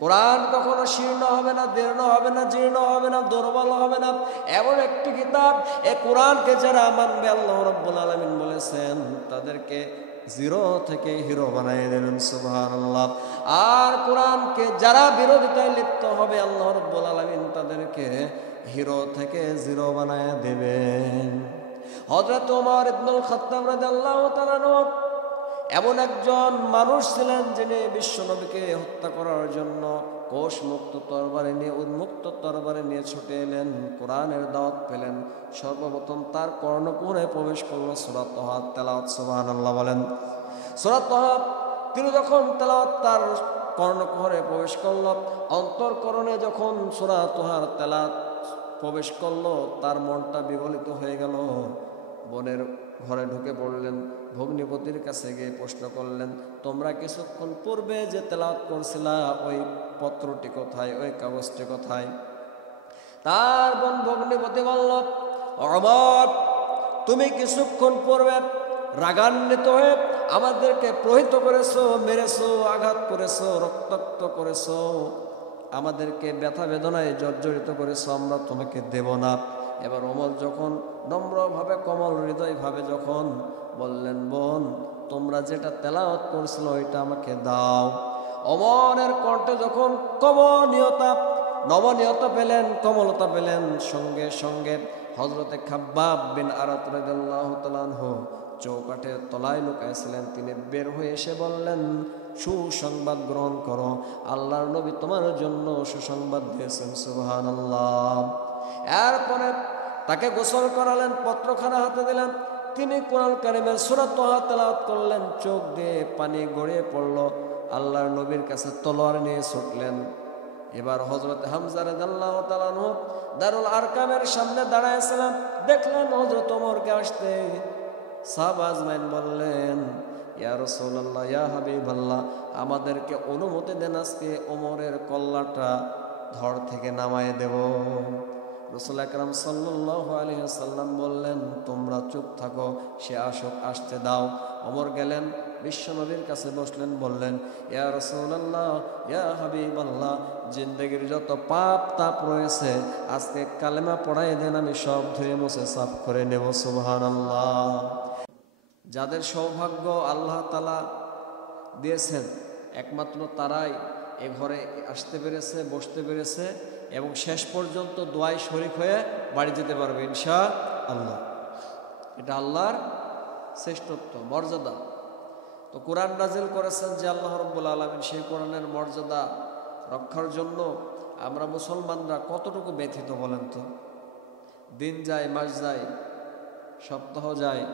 কোরআন কখনো শীর্ণ হবে না, দীর্ণ হবে না, জীর্ণ হবে না, দুর্বল হবে না। এমন একটি কিতাব, এই কোরআনকে যারা মানবে, আল্লাহ রাব্বুল আলামিন বলেছেন তাদেরকে জিরো থেকে হিরো বানিয়ে দেবেন, সুবহানাল্লাহ। আর কোরআনকে যারা বিরোধিতায় লিপ্ত হবে, আল্লাহ রাব্বুল আলামিন তাদেরকে হিরো থেকে জিরো বানিয়ে দেবেন। হযরত ওমর ইবনুল খাত্তাব রাদিয়াল্লাহু তাআলা আনহু এমন একজন মানুষ ছিলেন যিনি বিশ্বনবীকে হত্যা করার জন্য কোষমুক্ত তরবারি নিয়ে, উন্মুক্ত তরবারি নিয়ে ছুটে এলেন, কোরআনের দাওয়াত পেলেন। সর্বপ্রথম তার কর্ণকুহরে প্রবেশ করলো সূরা তাহা তেলাওয়াত, সুবহানাল্লাহ বলেন। সূরা তাহা তিনি যখন তেলাওয়াত তার কর্ণকুহরে প্রবেশ করলো, অন্তরকরণে যখন সূরা তাহার তেলাওয়াত প্রবেশ করলো, তার মনটা বিগলিত হয়ে গেল। বোনের ঘরে ঢুকে পড়লেন, ভগ্নিপতির কাছে গিয়ে প্রশ্ন করলেন, তোমরা কিছুক্ষণ পূর্বে যে তেলাওয়াত করছিলা ওই পত্রটি কোথায়, ওই কাগজটি কোথায়? তার বোন ভগ্নিপতি বলল, ওমর, তুমি কিছুক্ষণ পূর্বে রাগান্বিত হয়ে আমাদেরকে প্রহিত করেছো, মেরেছো, আঘাত করেছো, রক্তাক্ত করেছো, আমাদেরকে ব্যথা বেদনায় জর্জরিত করেছো, আমরা তোমাকে দেব না। এবার ওমর যখন নম্রভাবে, কমল হৃদয়ভাবে যখন বললেন, বোন, তোমরা যেটা তেলাওয়াত করছিল ওইটা আমাকে দাও। ওমরের কণ্ঠে যখন নমনীয়তা পেলেন, কমলতা পেলেন, সঙ্গে সঙ্গে হযরতে খাব্বাব বিন আরাত রাদিয়াল্লাহু তাআলা আনহু চৌকাঠের তলায় লুকাইছিলেন, তিনি বের হয়ে এসে বললেন, সুসংবাদ গ্রহণ করো, আল্লাহর নবী তোমার জন্য সুসংবাদ দিয়েছেন, সুবহানাল্লাহ। এরপরে তাকে গোসল করালেন, পত্রখানা হাতে দিলেন, তিনি কোরআন কারীমের সূরা তাহা তেলাওয়াত করলেন, চোখ দিয়ে পানি গড়িয়ে পড়ল। আল্লাহর নবীর কাছে তলোয়ার নিয়ে ছুটলেন। এবার হযরত হামজা রাদিয়াল্লাহু তাআলা আনহু দারুল আরকামের সামনে দাঁড়ায়ছিলেন, দেখলেন হযরত ওমরকে আসতে। সাহাবা আজমাইন বললেন, ইয়া রাসূলুল্লাহ, ইয়া হাবিবাল্লাহ, আমাদেরকে অনুমতি দেন, আজকে ওমরের কল্লাটা ধড় থেকে নামায়ে দেব। রাসূল আকরাম সাল্লাল্লাহু আলাইহি ওয়াসাল্লাম বললেন, তোমরা চুপ থাকো, সে আসুক, আসতে দাও। ওমর গেলেন, বিশ্বনবীর কাছে বসলেন, বললেন, ইয়া রাসূলুল্লাহ, ইয়া হাবিবাল্লাহ, জিন্দেগির যত পাপ তাপ রয়েছে আজকে কালেমা পড়াই দেন, আমি সব ধুয়ে মুছে সাফ করে নেব, সুবহানাল্লাহ। যাদের সৌভাগ্য আল্লাহ তাআলা দিয়েছেন, একমাত্র তারাই এ ঘরে আসতে পেরেছে, বসতে পেরেছে এবং শেষ পর্যন্ত দোয়ায় শরীক হয়ে বাড়ি যেতে পারবে ইনশাআল্লাহ। এটা আল্লাহর শ্রেষ্ঠত্ব, মর্যাদা। তো কোরআন নাজিল করেছেন যে আল্লাহ রাব্বুল আলামিন, সেই কোরআনের মর্যাদা রক্ষার জন্য আমরা মুসলমানরা কতটুকু ব্যথিত বলেন তো? দিন যায়, মাস যায়, সপ্তাহ যায়,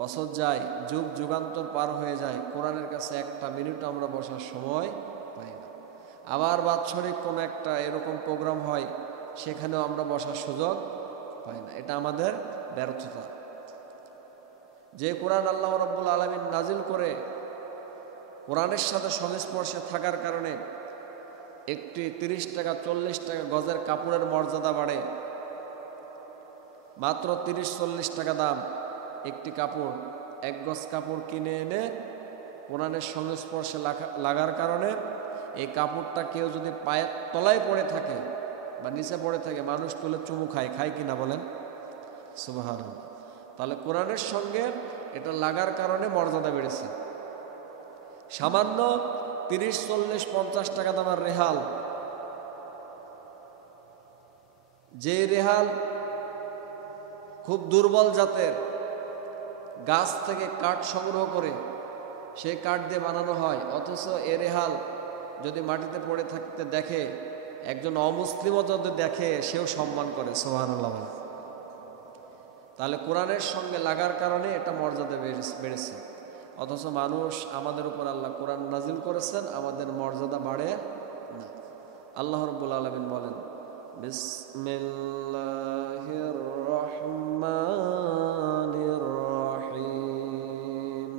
বছর যায়, যুগ যুগান্তর পার হয়ে যায়, কোরআনের কাছে একটা মিনিট আমরা বসার সময় পাই না। আবার বাৎসরিক কোনো একটা এরকম প্রোগ্রাম হয়, সেখানেও আমরা বসার সুযোগ পাই না। এটা আমাদের ব্যর্থতা। যে কোরআন আল্লাহ রাব্বুল আলামিন নাজিল করে কোরআনের সাথে সংস্পর্শে থাকার কারণে একটি 30 টাকা 40 টাকা গজের কাপড়ের মর্যাদা বাড়ে। মাত্র 30-40 টাকা দাম একটি কাপড়, এক গজ কাপড় কিনে এনে কোরআনের সংস্পর্শে লাগার কারণে এই কাপড়টা কেউ যদি পায়ের তলায় পড়ে থাকে বা নিচে পড়ে থাকে, মানুষ তুলে চুমু খায় কিনা বলেন? সুবহানাল্লাহ। তাহলে কোরআনের সঙ্গে এটা লাগার কারণে মর্যাদা বেড়েছে। সামান্য 30-40-50 টাকা দামের রেহাল, যে রেহাল খুব দুর্বল জাতের, গাছ থেকে কাঠ সংগ্রহ করে সেই কাঠ দিয়ে বানানো হয়, অথচ এ রেহাল যদি মাটিতে পড়ে থাকতে দেখে, একজন অমুসলিমও যদি দেখে, সেও সম্মান করে, সুবহানাল্লাহ। তাহলে কোরআনের সঙ্গে লাগার কারণে এটা মর্যাদা বেড়েছে। অথচ মানুষ, আমাদের উপর আল্লাহ কোরআন নাজিল করেছেন, আমাদের মর্যাদা বাড়ে না। আল্লাহ রাব্বুল আলামিন বলেন, বিসমিল্লাহির রহমানির রহিম,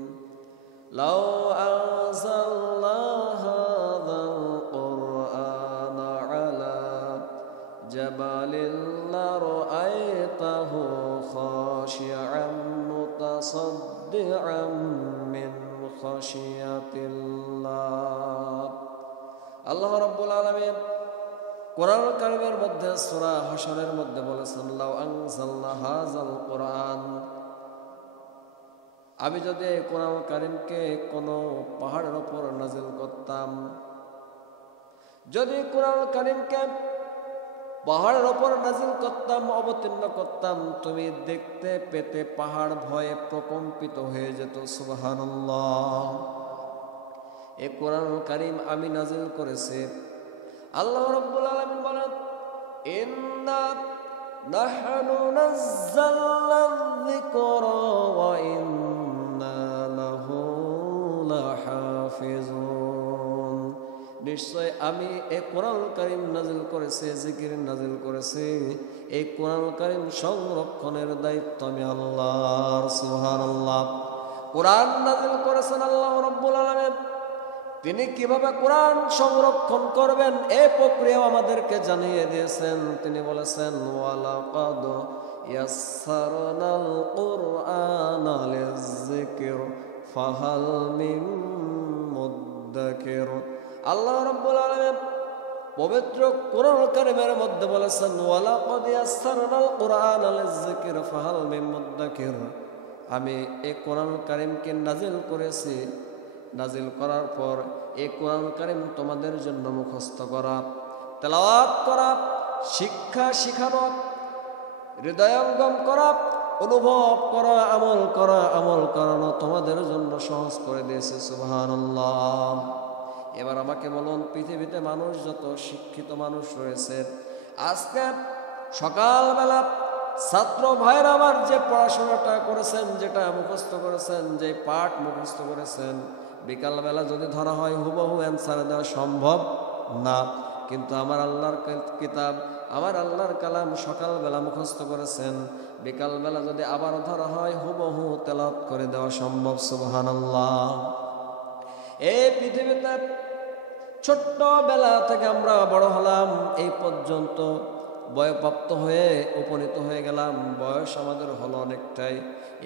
লাউ আনজালনা হাযাল কুরআনা আলা জাবালিন লারাআইতাহু খাশিআন মুতাসাদ্দিআন মিন খাশিয়াতিল্লাহ। আল্লাহ রাব্বুল আলামিন কোরআন কারীমের মধ্যে সূরা হাশরের মধ্যে বলেছেন, লাউ আনজালনা হাযাল কোরআন, আমি যদি কোরআন কারীমকে কোনো পাহাড়ের উপর নাজিল করতাম, যদি কোরআন কারীমকে পাহাড়ের উপর নাজিল করতাম, অবতীর্ণ করতাম, তুমি দেখতে পেতে পাহাড় ভয়ে প্রকম্পিত হয়ে যেত। সুবহানাল্লাহ। এই কোরআন কারীম আমি নাজিল করেছি। আল্লাহ রাব্বুল আলামিন বলেন, ইন্না নাহনু নাযালনা যিকরা ওয়া ইন্না লাহু লাহাফিজুন। নিশ্চয় আমি এই কোরআন কারীম নাজিল করেছি, জিকির নাজিল করেছি, এই কোরআন কারীম সংরক্ষণের দায়িত্ব আমি আল্লাহর। সুবহানাল্লাহ। কোরআন নাজিল করেছেন আল্লাহ রাব্বুল আলামিন। তিনি কিভাবে কোরআন সংরক্ষণ করবেন এই প্রক্রিয়া আমাদেরকে জানিয়ে দিয়েছেন। তিনি বলেছেন, ওয়ালাকাদ ইয়াসসারনাল কুরআনা লিযিকর ফাহাল মিন মুদ্দাকির। আল্লাহ রাব্বুল আলামিন পবিত্র কোরআন কারীমের মধ্যে বলেছেন, ওয়ালাকাদ ইয়াসসারনাল কুরআনা লিযিকর ফাহাল মিন মুদ্দাকির। আমি এই কোরআন কারীমকে নাজিল করেছি, নাজিল করার পর এই কোরআন কারীম তোমাদের জন্য মুখস্থ করা, তেলাওয়াত করা, শিক্ষা শিখানো, হৃদয়ঙ্গম করা, অনুভব করা, আমল করানো তোমাদের জন্য সহজ করে দিয়েছে। সুবহানাল্লাহ। এবার আমাকে বলুন, পৃথিবীতে মানুষ যত শিক্ষিত মানুষ রয়েছে, আজকে সকালবেলা ছাত্র ভাইরা আমার যে পড়াশোনাটা করেছেন, যেটা মুখস্থ করেছেন, যে পাঠ মুখস্থ করেছেন, বিকালবেলা যদি ধরা হয় হুবহু অ্যান্সার দেওয়া সম্ভব না। কিন্তু আমার আল্লাহর কিতাব, আমার আল্লাহর কালাম সকালবেলা মুখস্থ করেছেন, বিকালবেলা যদি আবার ধরা হয় হুবহু তেলাওয়াত করে দেওয়া সম্ভব। সুবহানাল্লাহ। এই পৃথিবীতে ছোট্ট বেলা থেকে আমরা বড় হলাম, এই পর্যন্ত বয়প্রাপ্ত হয়ে উপনীত হয়ে গেলাম, বয়স আমাদের হলো অনেকটাই।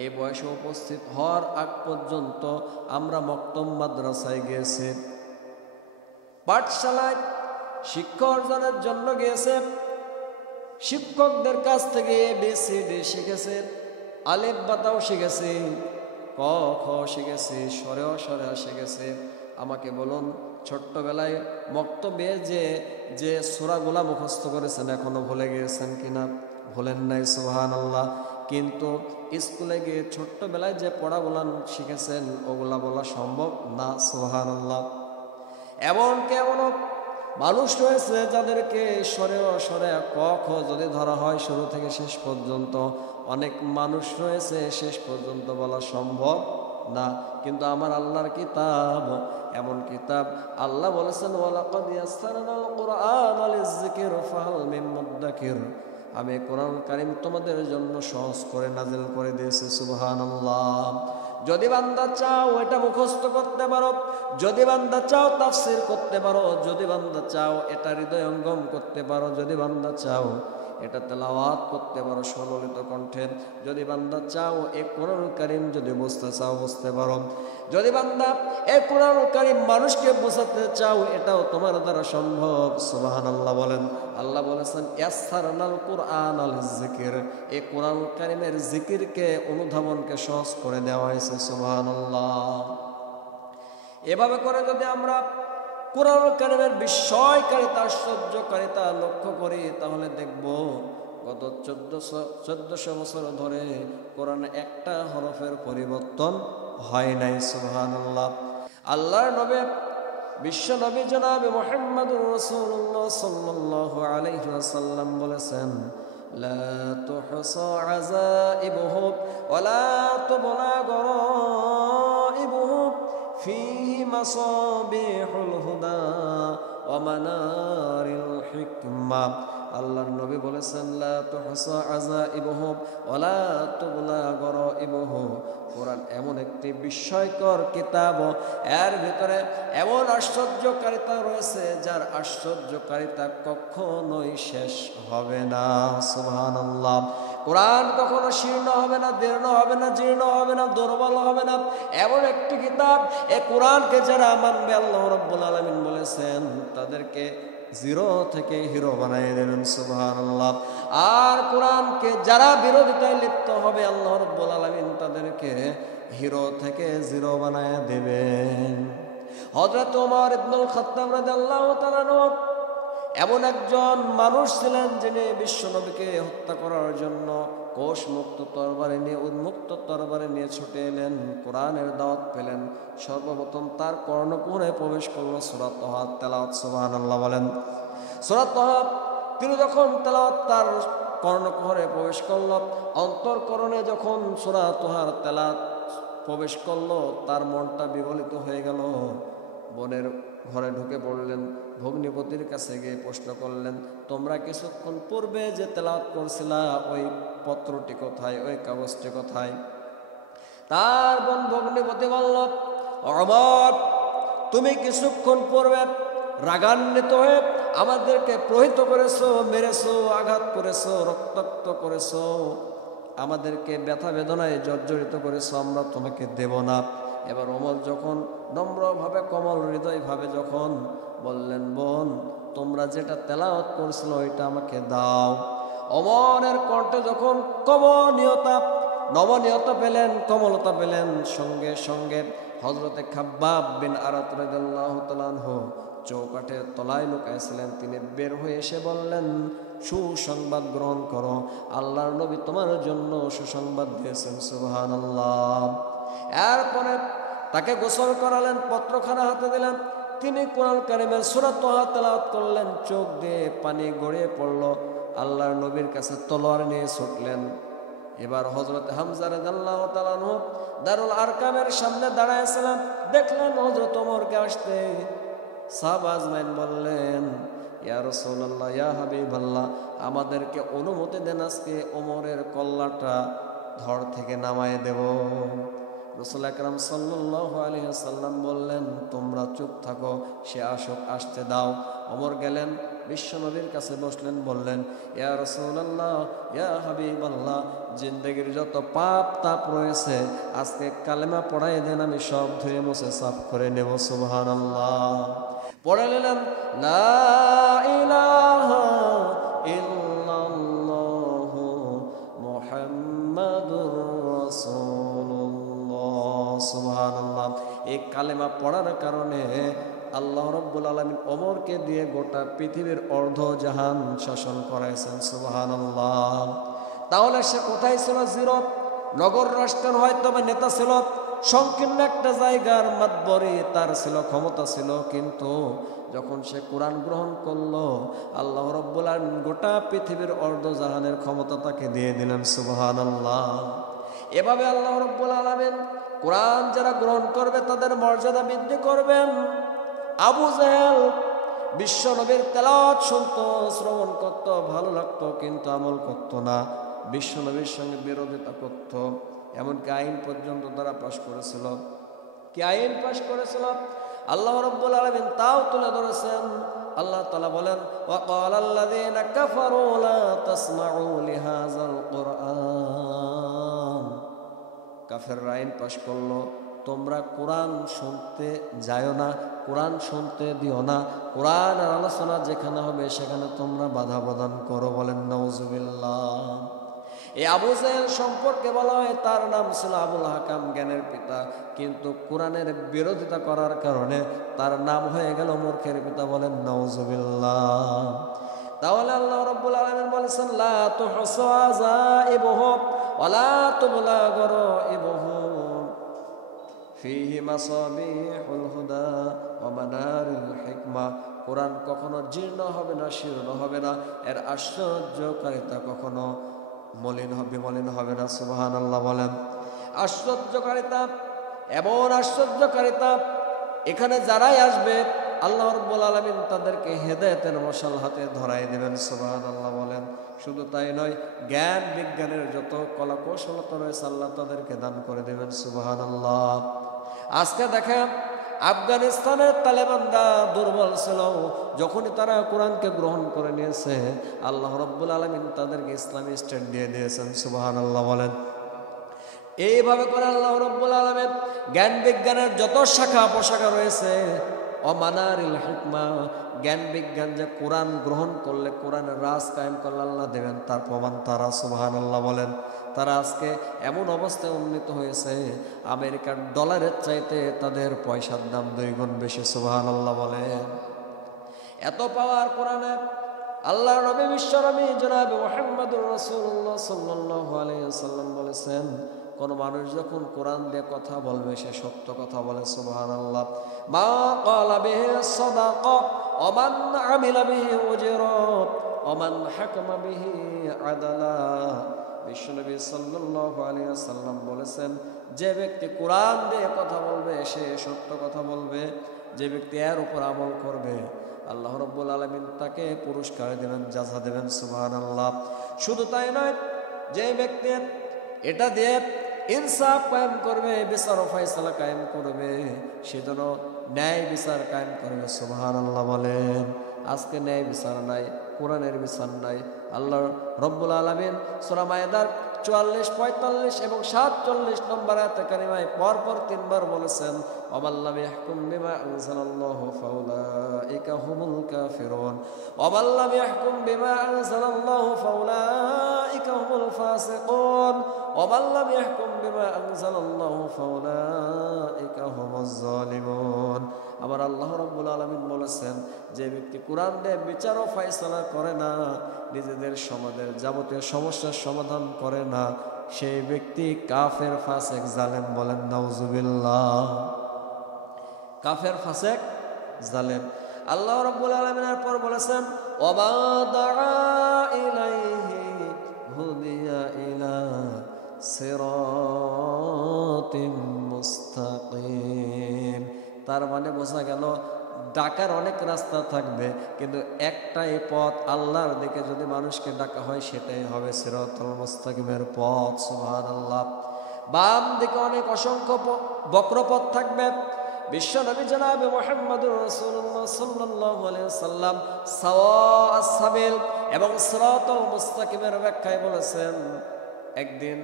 এই বয়সে উপস্থিত হওয়ার আগ পর্যন্ত আমরা মক্তব মাদ্রাসায় গিয়েছি, পাঠশালায় শিক্ষা অর্জনের জন্য গিয়েছে, শিক্ষকদের কাছ থেকে ABCD শিখেছে, আলিফ বাতাও শিখেছে, ক খ শিখেছে, সরে অসরে শিখেছে। আমাকে বলুন, ছোট্টবেলায় মক্তবে যে সূরাগুলা মুখস্থ করেছেন এখনো ভুলে গিয়েছেন কিনা? ভুলেন নাই। সুবহানাল্লাহ। কিন্তু স্কুলে গিয়ে ছোট্টবেলায় যে পড়াগুলা শিখেছেন ওগুলা বলা সম্ভব না। সুবহানাল্লাহ। এমনকি এমনও মানুষ রয়েছে যাদেরকে সরে অসরে ক খ যদি ধরা হয় শুরু থেকে শেষ পর্যন্ত, অনেক মানুষ রয়েছে শেষ পর্যন্ত বলা সম্ভব না। কিন্তু আমার আল্লাহর কিতাব এমন কিতাব, আল্লাহ বলেছেন, ওয়ালাকাদ ইয়াসসারনাল কুরআনা লিযিকর ফাহাল মিন মুদ্দাকির। আমি কোরআন কারীম তোমাদের জন্য সহজ করে নাজিল করে দিয়েছি। সুবহানাল্লাহ। যদি বান্দা চাও এটা মুখস্থ করতে পারো, যদি বান্দা চাও তাফসীর করতে পারো, যদি বান্দা চাও এটা হৃদয়ঙ্গম করতে পারো, যদি বান্দা চাও এটা তেলাওয়াত করতে পারো সুললিত কণ্ঠে, যদি বান্দা চাও এই কোরআন কারীম যদি বুঝতে চাও বুঝতে পারো, যদি বান্দা এই কোরআন কারীম মানুষকে বোঝাতে চাও এটাও তোমার দ্বারা সম্ভব। সুবহানাল্লাহ বলেন। আল্লাহ বলেছেন, ইয়াসসারনাল কুরআনা লিযিকর। এই কোরআন কারীমের জিকিরকে, অনুধাবনকে সহজ করে দেওয়া হয়েছে। সুবহানাল্লাহ। এভাবে করে যদি আমরা কোরআন কারীমের বিস্ময়কারিতা, আশ্চর্যকারিতা লক্ষ্য করি, তাহলে দেখব গত 1400 বছর ধরে কোরআনে একটা হরফের পরিবর্তন হয় নাই। সুবহানাল্লাহ। আল্লাহর নবী, বিশ্ব নবী জনাব মুহাম্মদুর রাসূলুল্লাহ সাল্লাল্লাহু আলাইহি ওয়াসাল্লাম বলেছেন, লা তুহসা আযাইবুহু ওয়া লা তুবলা গরাইবুহু ফীহি মাসাবিহুল হুদা ওয়া মানারিল হিকমা। আল্লাহর নবী বলেছেন, লা তুহসা আযাইবুহু ওয়া লা তুবলা গরাইবুহু। কোরআন এমন একটি বিস্ময়কর কিতাব, এর ভিতরে এমন আশ্চর্যকারিতা রয়েছে যার আশ্চর্যকারিতা কখনোই শেষ হবে না। সুবহানাল্লাহ। কোরআন কখনো শীর্ণ হবে না, দীর্ণ হবে না, জীর্ণ হবে না, দুর্বল হবে না। এমন একটি কিতাব, এই কোরআনকে যারা মানবে আল্লাহ রাব্বুল আলামিন বলেছেন তাদেরকে জিরো থেকে হিরো বানিয়ে দেবেন, সুবহানাল্লাহ। আর কোরআনকে যারা বিরোধিতায় লিপ্ত হবে আল্লাহ রাব্বুল আলামিন তাদেরকে হিরো থেকে জিরো বানিয়ে দেবেন। হযরত ওমর ইবনুল খাত্তাব রাদিয়াল্লাহু তাআলা এমন একজন মানুষ ছিলেন যিনি বিশ্বনবীকে হত্যা করার জন্য কোষমুক্ত তরবারি নিয়ে, উন্মুক্ত তরবারি নিয়ে ছুটে এলেন, কোরআনের দাওয়াত পেলেন। সর্বপ্রথম তার কর্ণকুহরে প্রবেশ করলো সূরা তাহা তেলাওয়াত, সুবহানাল্লাহ বলেন। সূরা তাহা তিনি যখন তেলাওয়াত তার কর্ণকুহরে প্রবেশ করলো, অন্তরকরণে যখন সূরা তাহার তেলাওয়াত প্রবেশ করলো, তার মনটা বিগলিত হয়ে গেল। বোনের ঘরে ঢুকে পড়লেন, ভগ্নিপতির কাছে গিয়ে প্রশ্ন করলেন, তোমরা কিছুক্ষণ পূর্বে যে তেলাওয়াত করছিলা ওই পত্রটি কোথায়, ওই কাগজটি কোথায়? তার বোন ভগ্নিপতি বলল, ওমর, তুমি কিছুক্ষণ পূর্বে রাগান্বিত হয়ে আমাদেরকে প্রহিত করেছো, মেরেছো, আঘাত করেছো, রক্তাক্ত করেছো, আমাদেরকে ব্যথা বেদনায় জর্জরিত করেছো, আমরা তোমাকে দেব না। এবার ওমর যখন নম্রভাবে, কমল হৃদয়ভাবে যখন বললেন, বোন, তোমরা যেটা তেলাওয়াত করছিল ওইটা আমাকে দাও। ওমরের কণ্ঠে যখন নমনীয়তা পেলেন, কমলতা পেলেন, সঙ্গে সঙ্গে হযরতে খাব্বাব বিন আরাত রাদিয়াল্লাহু তাআলা আনহু চৌকাঠের তলায় লুকাইছিলেন, তিনি বের হয়ে এসে বললেন, সুসংবাদ গ্রহণ করো, আল্লাহর নবী তোমার জন্য সুসংবাদ দিয়েছেন, সুবহানাল্লাহ। এরপরে তাকে গোসল করালেন, পত্রখানা হাতে দিলেন, তিনি কোরআন কারীমের সূরা তাহা তেলাওয়াত করলেন, চোখ দিয়ে পানি গড়িয়ে পড়ল। আল্লাহর নবীর কাছে তলোয়ার নিয়ে ছুটলেন। এবার হযরত হামজা রাদিয়াল্লাহু তাআলা আনহু দারুল আরকামের সামনে দাঁড়ায়ছিলেন, দেখলেন হযরত ওমরকে আসতে। সাহাবা আজমাইন বললেন, ইয়া রাসূলুল্লাহ, ইয়া হাবিবাল্লাহ, আমাদেরকে অনুমতি দেন, আজকে ওমরের কল্লাটা ধর থেকে নামায় দেব। রাসূল আকরাম সাল্লাল্লাহু আলাইহি ওয়াসাল্লাম বললেন, তোমরা চুপ থাকো, সে আসুক, আসতে দাও। ওমর গেলেন, বিশ্বনবীর কাছে বসলেন, বললেন, ইয়া রাসূলুল্লাহ, ইয়া হাবিবাল্লাহ, জিন্দেগির যত পাপ তাপ রয়েছে আজকে কালেমা পড়াই দেন, আমি সব ধুয়ে মুছে সাফ করে নেব, সুবহানাল্লাহ। পড়ে নিলেন, লা ইলাহা ইল্লাল্লাহু মুহাম্মাদুর রাসূলুল্লাহ, সুবহানাল্লাহ। এই কালেমা পড়ার কারণে আল্লাহ রাব্বুল আলামিন ওমরকে দিয়ে গোটা পৃথিবীর অর্ধ জাহান শাসন করাইছেন, সুবহানাল্লাহ। তাহলে সে কোথায় ছিল? জিরো। নগর রাষ্ট্রের হয়তো বা নেতা ছিল, সংকীর্ণ একটা জায়গার মাতবরি, তার ছিল, ক্ষমতা ছিল, কিন্তু যখন সে কোরআন গ্রহণ করলো আল্লাহ রাব্বুল আলামিন গোটা পৃথিবীর অর্ধ জাহানের ক্ষমতা তাকে দিয়ে দিলেন, সুবহানাল্লাহ। এভাবে আল্লাহ রাব্বুল আলামিন কোরআন যারা গ্রহণ করবে তাদের মর্যাদা বৃদ্ধি করবেন। আবু জাহেল বিশ্ব নবীর তেলাওয়াত শুনতো, শ্রবণ করত, ভালো লাগতো, কিন্তু আমল করত না, বিশ্ব নবীর সঙ্গে বিরোধিতা করত। এমনকি আইন পর্যন্ত তারা পাশ করেছিল। কি আইন পাশ করেছিল? আল্লাহ রাব্বুল আলামিন তাও তুলে ধরেছেন। আল্লাহ তাআলা বলেন, ওয়া ক্বালাল্লাযীনা কাফারু লা তাসমাউ লিহাযাল কুরআন। কাফেররা আইন পাশ করলো, তোমরা কোরআন শুনতে যাও না, কোরআন শুনতে দিও না, কোরআনের আলোচনা যেখানে হবে সেখানে তোমরা বাধা প্রদান করো। বলেন নাউজুবিল্লাহ। এই আবু জাহেল সম্পর্কে বলা হয় তার নাম ছিল আবুল হাকাম, জ্ঞানের পিতা, কিন্তু কোরআনের বিরোধিতা করার কারণে তার নাম হয়ে গেল মূর্খের পিতা। বলেন নাউজুবিল্লাহ। তাহলে আল্লাহ রাব্বুল আলামিন বলেছেন, লা তুহসা আযাইবুহু ওয়া লা তুবলা গরাইবুহু ফীহি মাসাবিহুল হুদা ওয়া মানারিল হিকমা। কোরআন কখনো জীর্ণ হবে না, শীর্ণ হবে না, এর আশ্চর্যকারিতা কখনো মলিন হবে না, সুবহানাল্লাহ বলেন। আশ্চর্যকারিতা, এমন আশ্চর্যকারিতা, এখানে যারাই আসবে আল্লাহ রাব্বুল আলামিন তাদেরকে হেদায়েতের মশাল হাতে ধরাই দেবেন, সুবহানাল্লাহ বলেন। শুধু তাই নয়, জ্ঞান বিজ্ঞানের যত কলা কৌশলতা রয়েছে আল্লাহ তাদেরকে দান করে দেবেন, সুবহানাল্লাহ। আজকে দেখেন আফগানিস্তানের তালেবানরা দুর্বল ছিল, যখনই তারা কোরআনকে গ্রহণ করে নিয়েছে আল্লাহ রাব্বুল আলামিন তাদেরকে ইসলামী স্টেট দিয়ে দিয়েছেন। সুবহানাল্লাহ বলেন। এইভাবে করে আল্লাহ রাব্বুল আলামিন জ্ঞান বিজ্ঞানের যত শাখা প্রশাখা রয়েছে, অমানারিল হিকমা, জ্ঞান বিজ্ঞান যে কোরআন গ্রহণ করলে কোরআনের রাজ কায়েম করলে আল্লাহ দেবেন, তার প্রমাণ তারা। সুবহানাল্লাহ বলেন। তারা আজকে এমন অবস্থায় উন্নীত হয়েছে, আমেরিকার ডলারের চাইতে তাদের পয়সার দাম 2 গুণ বেশি। সুবহানাল্লাহ বলেন। এত পাওয়ার কোরআনে। আল্লাহর নবী বিশ্বনবী জনাবে মুহাম্মদুর রাসূলুল্লাহ সাল্লাল্লাহু আলাইহি ওয়াসাল্লাম বলেছেন, কোন মানুষ যখন কোরআন দিয়ে কথা বলবে সে সত্য কথা বলে। সুবহানাল্লাহ। মা ক্বালা বিহি সাদাকা ওয়া মান আমিলা বিহি উজরা ওয়া মান হাকামা বিহি আদালা। বিশ্বনবী সাল্লাল্লাহু আলাইহি ওয়াসাল্লাম বলেছেন, যে ব্যক্তি কোরআন দিয়ে কথা বলবে সে সত্য কথা বলবে, যে ব্যক্তি এর উপর আমল করবে আল্লাহ রাব্বুল আলামিন তাকে পুরস্কার দেবেন, জাযা দেবেন। সুবহানাল্লাহ। শুধু তাই নয়, যে ব্যক্তি এটা দিয়ে ইনসাফ কায়েম করবে, বিচার ও ফয়সালা কায়েম করবে, সে যেন ন্যায় বিচার কায়েম করবে। সুবহানাল্লাহ বলেন। আজকে ন্যায় বিচার নাই, কোরআনের বিচার নাই। আল্লাহ রব্বুল আলামিন সূরা মায়েদার 44, 45 এবং 47 নম্বর আয়াতে কারিমায় পরপর 3 বার বলেছেন, ওয়ামাল্লাম ইয়াহকুম বিমা আনজালাল্লাহু ফাউলাইকা হুমুল কাফিরুন, ওয়ামাল্লাম ইয়াহকুম বিমা আনজালাল্লাহু ফাউলাইকা হুমুল ফাসিকুন, ওয়ামাল্লাম ইয়াহকুম বিমা আনজালাল্লাহু ফাউলাইকা হুমুজ জালিমুন। আবার আল্লাহ রাব্বুল আলামিন বলেছেন, যে ব্যক্তি কোরআন দিয়ে বিচার ও ফয়সালা করে না, নিজেদের সমাজের যাবতীয় সমস্যার সমাধান করে না, সেই ব্যক্তি কাফের, ফাসেক, জালেম। বলেন নাউজুবিল্লাহ। কাফের, ফাসেক, জালেম। আল্লাহ রাব্বুল আলামিনের পর বলেছেন, ওয়া দাআ ইলাইহি হুদিয়া ইলা সিরাতিম মুস্তাকিম। তার মানে বোঝা গেল ডাকার অনেক রাস্তা থাকবে, কিন্তু একটাই পথ, আল্লাহর দিকে যদি মানুষকে ডাকা হয় সেটাই হবে সিরাতুল মুস্তাকিমের পথ। সুবহানাল্লাহ। বাম দিকে অনেক অসংখ্য বক্রপথ থাকবে। বিশ্বনবী জনাবে মুহাম্মদুর রাসূলুল্লাহ সাল্লাল্লাহু আলাইহি ওয়াসাল্লাম সাওয়া'আস সাবিল এবং সিরাতুল মুস্তাকিমের ব্যাখ্যায় বলেছেন, একদিন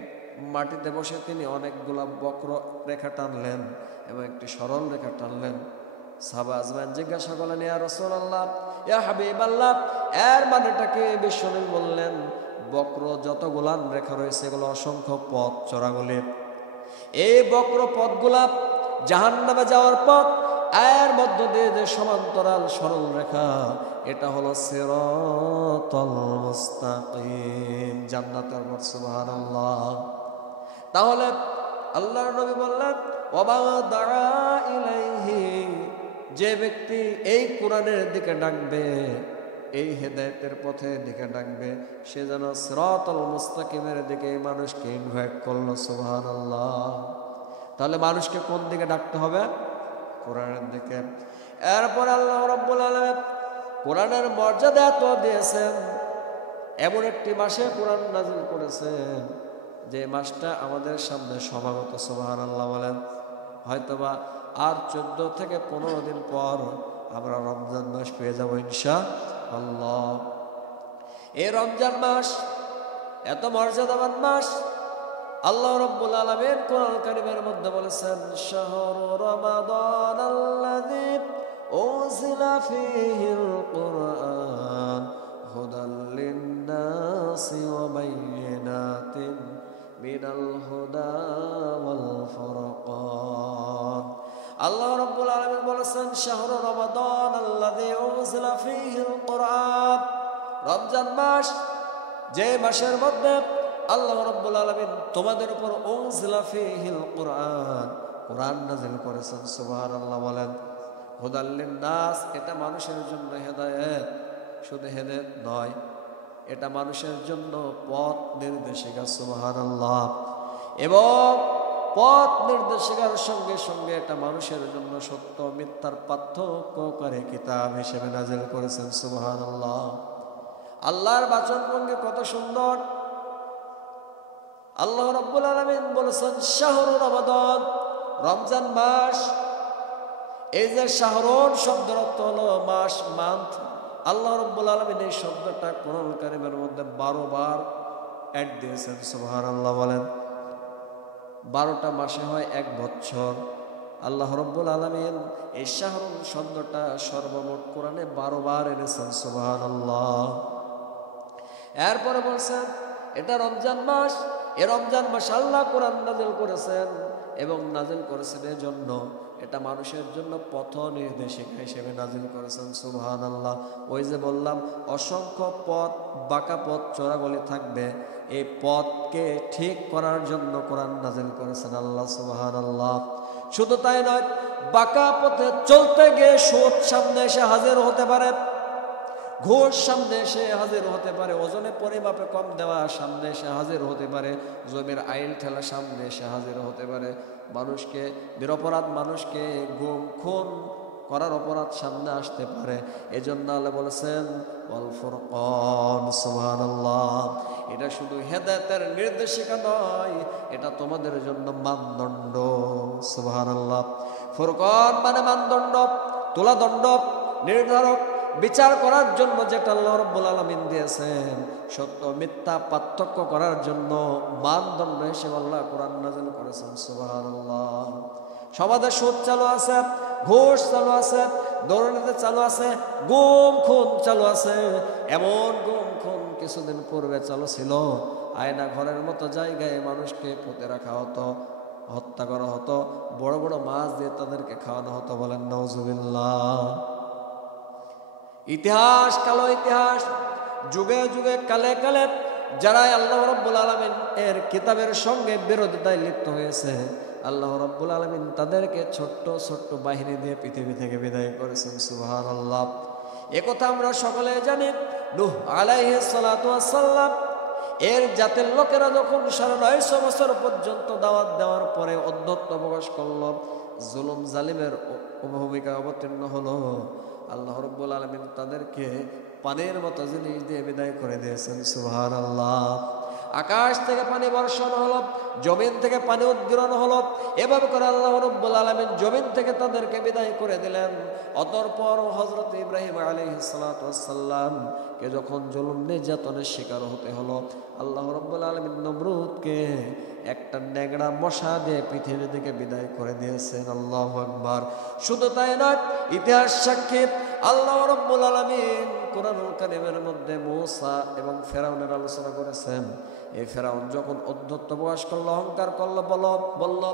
মাটিতে বসে তিনি অনেকগুলা বক্র রেখা টানলেন এবং একটি সরল রেখা টানলেন। সাহাবা আজমান জিজ্ঞাসা করলেন, ইয়া রাসূলুল্লাহ, ইয়া হাবিবাল্লাহ, এর মানেটা কি? বিশ্বনবী বললেন, বক্র যতগুলা রেখা রয়েছে এগুলো অসংখ্য পথ, চোরাগুলি। এই বক্র পথগুলা জাহান্নামে যাওয়ার পথ। এর মধ্য দিয়ে যে সমান্তরাল সরল রেখা, এটা হলো সিরাতুল মুস্তাকিম, জান্নাতের পথ। সুবহানাল্লাহ। তাহলে আল্লাহর নবী বললেন, ওয়া দাআ ইলাইহি, যে ব্যক্তি এই কোরআনের দিকে ডাকবে, এই হেদায়েতের পথের দিকে ডাকবে, সে যেন সিরাতুল মুস্তাকিমের দিকে মানুষকে ইনভাইট করলো। সুবহানাল্লাহ। তাহলে মানুষকে কোন দিকে ডাকতে হবে? কোরআনের দিকে। এরপর আল্লাহ রাব্বুল আলামিন কোরআনের মর্যাদা এত দিয়েছেন, এমন একটি মাসে কোরআন নাযিল করেছেন যে মাসটা আমাদের সামনে সমাগত। সুবহানাল্লাহ বলেন। হয়তোবা আর 14 থেকে 15 দিন পর আমরা রমজান মাস পেয়ে যাব ইনশাআল্লাহ। এই রমজান মাস এত মর্যাদাবান মাস। আল্লাহ রাব্বুল আলামিন কোরআন কারীমের মধ্যে বলেছেন, শাহরু রমাদানাল্লাযী উনজিলা ফীহিল কুরআন হুদাল লিন-নাসি ওয়া বায়্যিনাতিন মিনাল হুদা ওয়াল ফুরকান। আল্লাহ রাব্বুল আলামিন বলেছেন, শাহরু রমাদানাল্লাযী উনজিলা ফীহিল কুরআন, রমজান মাস, যে মাসের মধ্যে আল্লাহ রাব্বুল আলামিন তোমাদের উপর উনজিলা ফীহিল কুরআন, কোরআন নাযিল করেছেন। সুবহানাল্লাহ বলেন। হুদাল লিন-নাস, এটা মানুষের জন্য হেদায়েত, শুধু হেদায়েত নয়, এটা মানুষের জন্য পথ নির্দেশিকা। সুবহানাল্লাহ। এবং পথ নির্দেশিকার সঙ্গে সঙ্গে এটা মানুষের জন্য সত্য মিথ্যার পার্থক্যকারী কিতাব হিসেবে নাযিল করেছেন। সুবহানাল্লাহ। আল্লাহর বাচনভঙ্গি কত সুন্দর। আল্লাহ রাব্বুল আলামিন বলেছেন, শাহরু রমাদান, রমজান মাস, এই যে শাহরুন শব্দের অর্থ হলো মাস, মান্থ। আল্লাহ রাব্বুল আলামিন এই শব্দটা কোরআন কারীমের মধ্যে 12 বার অ্যাড দিয়েছেন। সুবহানাল্লাহ বলেন। 12টা মাসে হয় 1 বছর। আল্লাহ রাব্বুল আলামিন এই শাহরুন শব্দটা সর্বমোট কোরআনে 12 বার এনেছেন। সুবহানাল্লাহ। এরপরে বলছেন এটা রমজান মাস। এই রমজান মাস আল্লাহ কোরআন নাযিল করেছেন এবং নাযিল করেছেন এর জন্য এটা মানুষের জন্য পথ নির্দেশিকা হিসেবে নাযিল করেছেন। সুবহানাল্লাহ। ওই যে বললাম অসংখ্য পথ, বাঁকা পথ, চোরাগলি থাকবে, এই পথকে ঠিক করার জন্য কোরআন নাযিল করেছেন আল্লাহ। সুবহানাল্লাহ। শুধু তাই নয়, বাঁকা পথে চলতে গিয়ে সুদ সামনে এসে হাজির হতে পারে, ঘোষ সামনে এসে হাজির হতে পারে, ওজনে পরিমাপে কম দেওয়া সামনে এসে হাজির হতে পারে, জমির আইল ঠেলা সামনে এসে হাজির হতে পারে, মানুষকে নিরপরাধ মানুষকে গুম খুন করার অপরাধ সামনে আসতে পারে। এজন্য আল্লাহ বলেছেন ওয়াল ফুরকান। সুবহানাল্লাহ। এটা শুধু হেদায়েতের নির্দেশিকা নয়, এটা তোমাদের জন্য মানদণ্ড। সুবহানাল্লাহ। ফুরকান মানে মানদণ্ড, তুলাদণ্ড, নির্ধারক, বিচার করার জন্য যেটা আল্লাহ রাব্বুল আলামিন দিয়েছেন, সত্য মিথ্যা পার্থক্য করার জন্য মানদণ্ড হিসেবে আল্লাহ কোরআন নাযিল করেছেন। সুবহানাল্লাহ। সমাজে সুদ চালু আছে, ঘুষ চালু আছে, দুর্নীতি চালু আছে, গুম খুন চালু আছে। এমন গুম খুন কিছুদিন পূর্বে চালু ছিল, আয়না ঘরের মতো জায়গায় মানুষকে পুঁতে রাখা হতো, হত্যা করা হতো, বড় বড় মাছ দিয়ে তাদেরকে খাওয়ানো হতো। বলেন নাউজুবিল্লাহ। ইতিহাস, কালো ইতিহাস, যুগে যুগে কালে কালে যারা আল্লাহ রাব্বুল আলামিন এর কিতাবের সঙ্গে বিরোধিতায় লিপ্ত হয়েছে, আল্লাহ রাব্বুল আলামিন তাদেরকে ছোট্ট ছোট্ট বাহিনী দিয়ে পৃথিবী থেকে বিদায় করেছেন। সুবহানাল্লাহ। একথা আমরা সকলে জানি। নূহ আলাইহিস সালাতু ওয়াস সালাম এর জাতের লোকেরা যখন 950 বছর পর্যন্ত দাওয়াত দেওয়ার পরে অধ্যত্ব প্রকাশ করল, জুলুম জালিমের ভূমিকা অবতীর্ণ হলো, আল্লাহ রাব্বুল আলামিন তাদেরকে পানির মতো জিনিস দিয়ে বিদায় করে দিয়েছেন। সুবহানাল্লাহ। আকাশ থেকে পানি বর্ষণ হলো, জমিন থেকে পানি উদ্গীরণ হলো, এভাবে করে আল্লাহ রাব্বুল আলামিন জমিন থেকে তাদেরকে বিদায় করে দিলেন। অতঃপর হযরত ইব্রাহিম আলাইহিস সালাতু ওয়াস সালাম কে যখন জুলুম নির্যাতনের শিকার হতে হলো, আল্লাহ রাব্বুল আলামিন নমরুদকে একটা নেগড়া মশা দিয়ে পৃথিবী থেকে বিদায় করে দিয়েছেন। আল্লাহু আকবার। শুধু তাই নয়, ইতিহাস সাক্ষী আল্লাহ রাব্বুল আলামিন কোরআনুল কারীমের মধ্যে মূসা এবং ফেরাউনের আলোচনা করেছেন। এই ফেরাউন যখন অধ্যত্ব প্রকাশ করলো, অহংকার করলো, বলল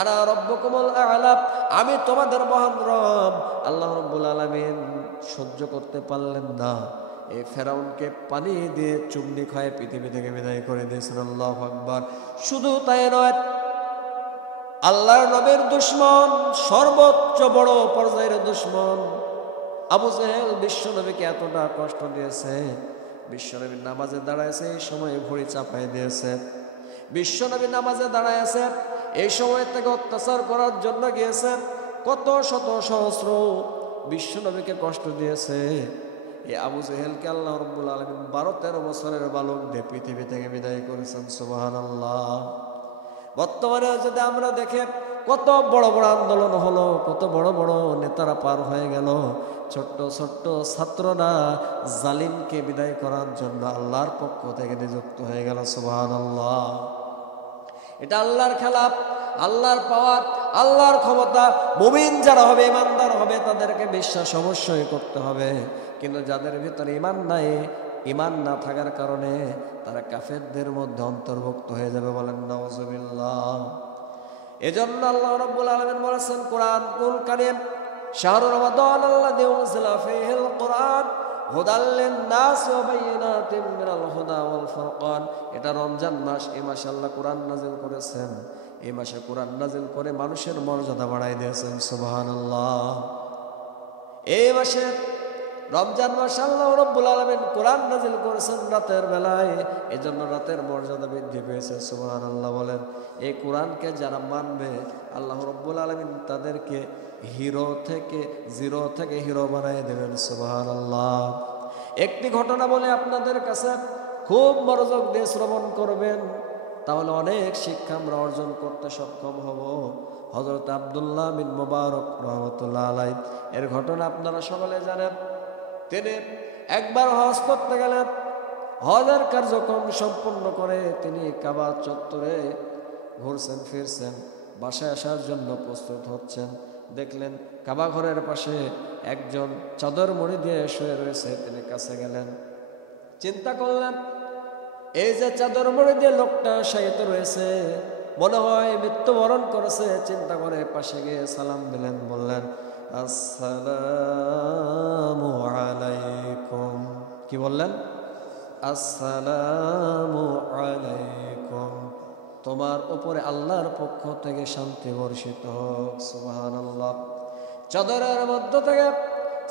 আনা রব্বুকুমুল আ'লা, আমি তোমাদের মহান রব। আল্লাহ রাব্বুল আলামিন সহ্য করতে পারলেন না, এই ফেরাউনকে পানি দিয়ে চুমনি খায় পৃথিবী থেকে বিদায় করে দিয়েছেন। আল্লাহু আকবার। শুধু তাই নয়, আল্লাহর নবীর দুশমন, সর্বোচ্চ বড় পর্যায়ের দুশমন আবু জেহেল বিশ্বনবীকে এতটা কষ্ট দিয়েছে, বিশ্বনবী নামাজে দাঁড়াইছে এই সময় ঘড়ি চাপাই দিয়েছে, বিশ্বনবী নামাজে দাঁড়াইছে এই সময় থেকে অত্যাচার করার জন্য গিয়েছে, কত শত সহস্র বিশ্বনবীকে কষ্ট দিয়েছে। এই আবু জেহেলকে আল্লাহ রাব্বুল আলামিন 12-13 বছরের বালক দিয়ে পৃথিবী থেকে বিদায় করেছেন। সুবহানাল্লাহ। বর্তমানে যদি আমরা দেখে কত বড় বড় আন্দোলন হলো, কত বড় বড় নেতারা পার হয়ে গেল, ছোট্ট ছোট্ট ছাত্ররা জালিমকে বিদায় করার জন্য আল্লাহর পক্ষ থেকে নিযুক্ত হয়ে গেল। সুবহানাল্লাহ। এটা আল্লাহর খেলা, আল্লাহর পাওয়ার, আল্লাহর ক্ষমতা। মুমিন যারা হবে, ইমানদার হবে, তাদেরকে বিশ্বাস অবশ্যই করতে হবে। কিন্তু যাদের ভিতরে ইমান নাই, ইমান না থাকার কারণে তারা কাফেরদের মধ্যে অন্তর্ভুক্ত হয়ে যাবে। বলেন নাউজুবিল্লাহ। এজন্য আল্লাহ রাব্বুল আলামিন বলেছেন কোরআনুল কারীম, শাহরু রমাদান আল্লাযী উনজিলা ফীহিল কুরআন হুদাল লিন-নাস ওয়া বায়িনাতিন মিনাল হুদা ওয়াল ফুরকান। এটা রমজান মাস, এই মাসে আল্লাহ কোরআন নাযিল করেছেন। এই মাসে কোরআন নাযিল করে মানুষের মর্যাদা বাড়ায় দিয়েছেন। সুবহানাল্লাহ। এই মাসে রমজান মাসে আল্লাহ রাব্বুল আলামিন কোরআন নাযিল করেছেন রাতের বেলায়, এজন্য রাতের মর্যাদা বৃদ্ধি পেয়েছে। সুবহানাল্লাহ বলেন। এই কোরআনকে যারা মানবে, আল্লাহ রাব্বুল আলামিন তাদেরকে জিরো থেকে হিরো বানায় দেবেন। সুবহানাল্লাহ। একটি ঘটনা বলে আপনাদের কাছে, খুব মনোযোগ দিয়ে শ্রবণ করবেন, তাহলে অনেক শিক্ষা আমরা অর্জন করতে সক্ষম হব। হযরত আব্দুল্লাহ বিন মুবারক রাহমাতুল্লাহ আলাইহি। এর ঘটনা আপনারা সকলে জানেন। তিনি একবার হজ করতে গেলেন। হজের কার্যক্রম সম্পন্ন করে তিনি কাবা চত্বরে ঘুরছেন ফিরছেন, বাসায় আসার জন্য প্রস্তুত হচ্ছেন। দেখলেন কাবা ঘরের পাশে একজন চাদর মুড়ি দিয়ে শুয়ে রয়েছে। তিনি কাছে গেলেন, চিন্তা করলেন এই যে চাদর মুড়ি দিয়ে লোকটা শায়িত রয়েছে, মনে হয় মৃত্যুবরণ করেছে। চিন্তা করে পাশে গিয়ে সালাম দিলেন, বললেন আসসালামু আলাইকুম। কি বললেন? আসসালামু আলাইকুম, তোমার উপরে আল্লাহর পক্ষ থেকে শান্তি বর্ষিত হোক। সুবহানাল্লাহ। চাদরের মধ্য থেকে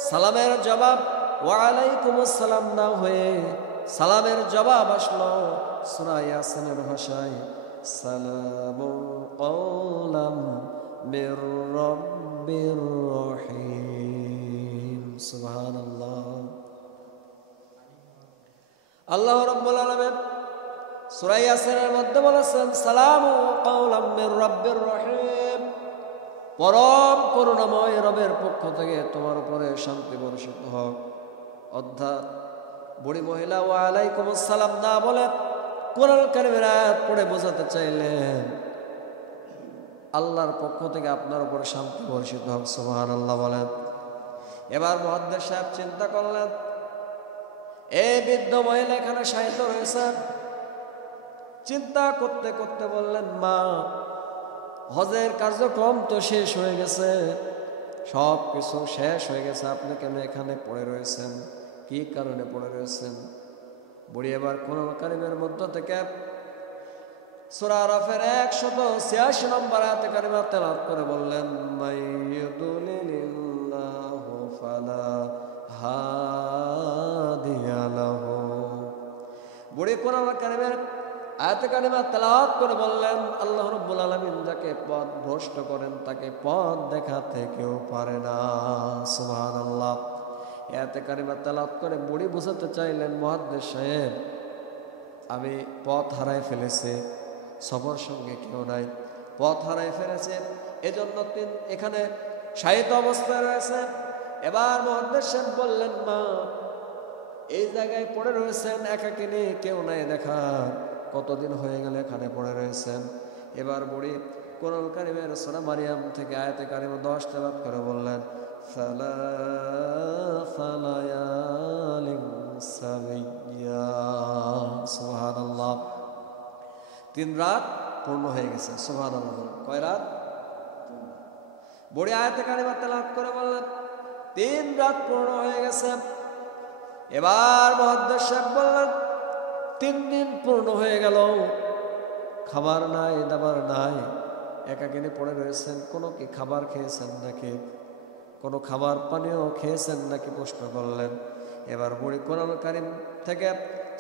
সালামের জবাব ওয়া আলাইকুম আসসালাম না হয়ে সালামের জবাব আসলো সূরা ইয়াসিনের ভাষায়, সালামুন কওলাম মির রাব্বির রহিম। সুবহানাল্লাহ। আল্লাহ রাব্বুল আলামিন সূরা ইয়াসিনের মধ্যে বলেছেন সালামুন কওলাম মির রাব্বির রহিম, পরম করুণাময় রবের পক্ষ থেকে তোমার উপরে শান্তি বর্ষিত হোক। অর্থাৎ বুড়ি মহিলা ওয়া আলাইকুম আসসালাম না বলে কোরআন কারীমের আয়াত পড়ে বোঝাতে চাইলেন আল্লাহর পক্ষ থেকে আপনার উপরে শান্তি বর্ষিত হোক। সুবহানাল্লাহ বলেন। এবার মুহাদ্দিস সাহেব চিন্তা করলেন এই বৃদ্ধ মহিলা এখানে শায়িত রয়েছে। চিন্তা করতে করতে বললেন, মা, হজের কার্যক্রম তো শেষ হয়ে গেছে, সব কিছু শেষ হয়ে গেছে, আপনি কেন এখানে পড়ে রয়েছেন? কি কারণে পড়ে রয়েছেন? বুড়ি এবার কোরআন কারীমের মধ্য থেকে সূরা আরাফের 186 নম্বর আয়াতে কারিমা তেলাওয়াত করে বললেন, মাইয়ুদলিলিল্লাহু ফালা হাদিয়া লাহু। বুড়ি কোরআন কারীমের আয়াতে কারিমা তেলাওয়াত করে বললেন, আল্লাহ রাব্বুল আলামিন যাকে পথ ভ্রষ্ট করেন তাকে পথ দেখাতে কেউ পারে না। সুবহানাল্লাহ। আয়াতে কারিমা তেলাওয়াত করে বুড়ি বুঝাতে চাইলেন, মুহাদ্দিস সাহেব, আমি পথ হারাই ফেলেছি, সবার সঙ্গে কেউ নাই, পথ হারাই ফেলেছে, এজন্য এখানে শায়িত অবস্থায় রয়েছে। এবার মুহাদ্দিস সাহেব বললেন, মা, এই জায়গায় পড়ে রয়েছেন একাকিনী, কেউ নাই দেখা, কতদিন হয়ে গেল এখানে পড়ে রয়েছেন। এবার বুড়ি কোরআন কারীমের সূরা মারিয়াম থেকে আয়াতে কারিমা 10 তেলাওয়াত করে বললেন, সালাসা লায়ালিন সাবিয়্যা। সুবহানাল্লাহ। 3 রাত পূর্ণ হয়ে গেছে। সুবহানাল্লাহ। কয় রাত? বুড়ি আয়াতে কারিমা তেলাওয়াত করে বললেন 3 রাত পূর্ণ হয়ে গেছে। এবার মুহাদ্দিস সাহেব বললেন 3 দিন পূর্ণ হয়ে গেল, খাবার নাই, দাবার নাই, একাকিনী পড়ে রয়েছেন, কোনো কি খাবার খেয়েছেন নাকি, কোনো খাবার পানীয় খেয়েছেন নাকি প্রশ্ন করলেন। এবার বুড়ি কোরআন কারীম থেকে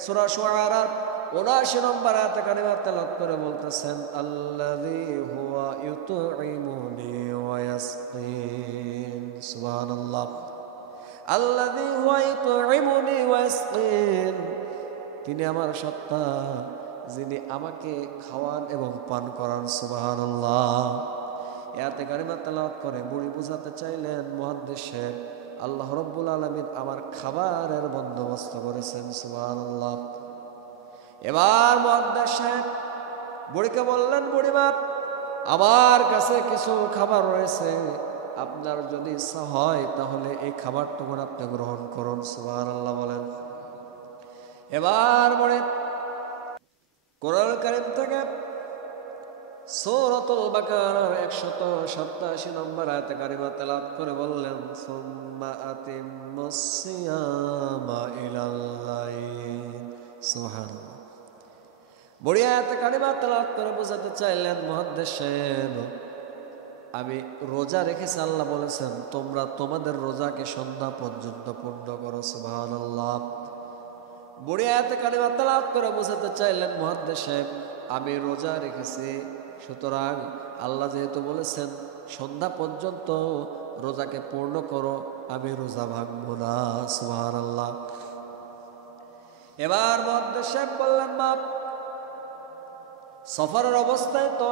সূরা শুআরার ৭৯ নম্বর আয়াতে কারিমা তেলাওয়াত করে বলতেছেন, আল্লাযী হুয়া ইউতঈমুনি ওয়া ইয়াসকিন। সুবহানাল্লাহ। আল্লাযী হুয়া ইউতঈমুনি ওয়া ইয়াসকিন, তিনি আমার সত্তা, যিনি আমাকে খাওয়ান এবং পান করান। সুবহানাল্লাহ। আয়াতে কারিমা তেলাওয়াত করে বুড়ি বুঝাতে চাইলেন, মুহাদ্দিস সাহেব, আল্লাহ রাব্বুল আলামিন আমার খাবারের বন্দোবস্ত করেছেন। সুবহানাল্লাহ। এবার মুহাদ্দিস সাহেব বুড়িকে বললেন, বুড়িমা, আমার কাছে কিছু খাবার রয়েছে, আপনার যদি ইচ্ছা হয় তাহলে এই খাবারটুকু আপনি গ্রহণ করুন। সুবহানাল্লাহ বলেন। এবার বলে কোরআন কারীম থেকে সূরাতুল বাকারার 187 নম্বর আয়াতে কারিমা তেলাওয়াত করে বললেন, সুম্মা আতিম্মুস সিয়ামা ইলাল লাইল। সুবহানাল্লাহ। বুড়ি আয়াতে কারিমা তেলাওয়াত করে বোঝাতে চাইলেন, মুহাদ্দিস সাহেব, আমি রোজা রেখেছি, আল্লাহ বলেছেন তোমরা তোমাদের রোজাকে সন্ধ্যা পর্যন্ত পূর্ণ করো। সুবহানাল্লাহ। বুড়ি আয়াতে কারিমা তেলাওয়াত করে বোঝাতে চাইলেন, মুহাদ্দিস সাহেব, আমি রোজা রেখেছি, সুতরাং আল্লাহ যেহেতু বলেছেন সন্ধ্যা পর্যন্ত রোজাকে পূর্ণ করো, আমি রোজা ভাঙবো না। সুবহানাল্লাহ। এবার মুহাদ্দিস সাহেব বললেন, মা, সফরের অবস্থায় তো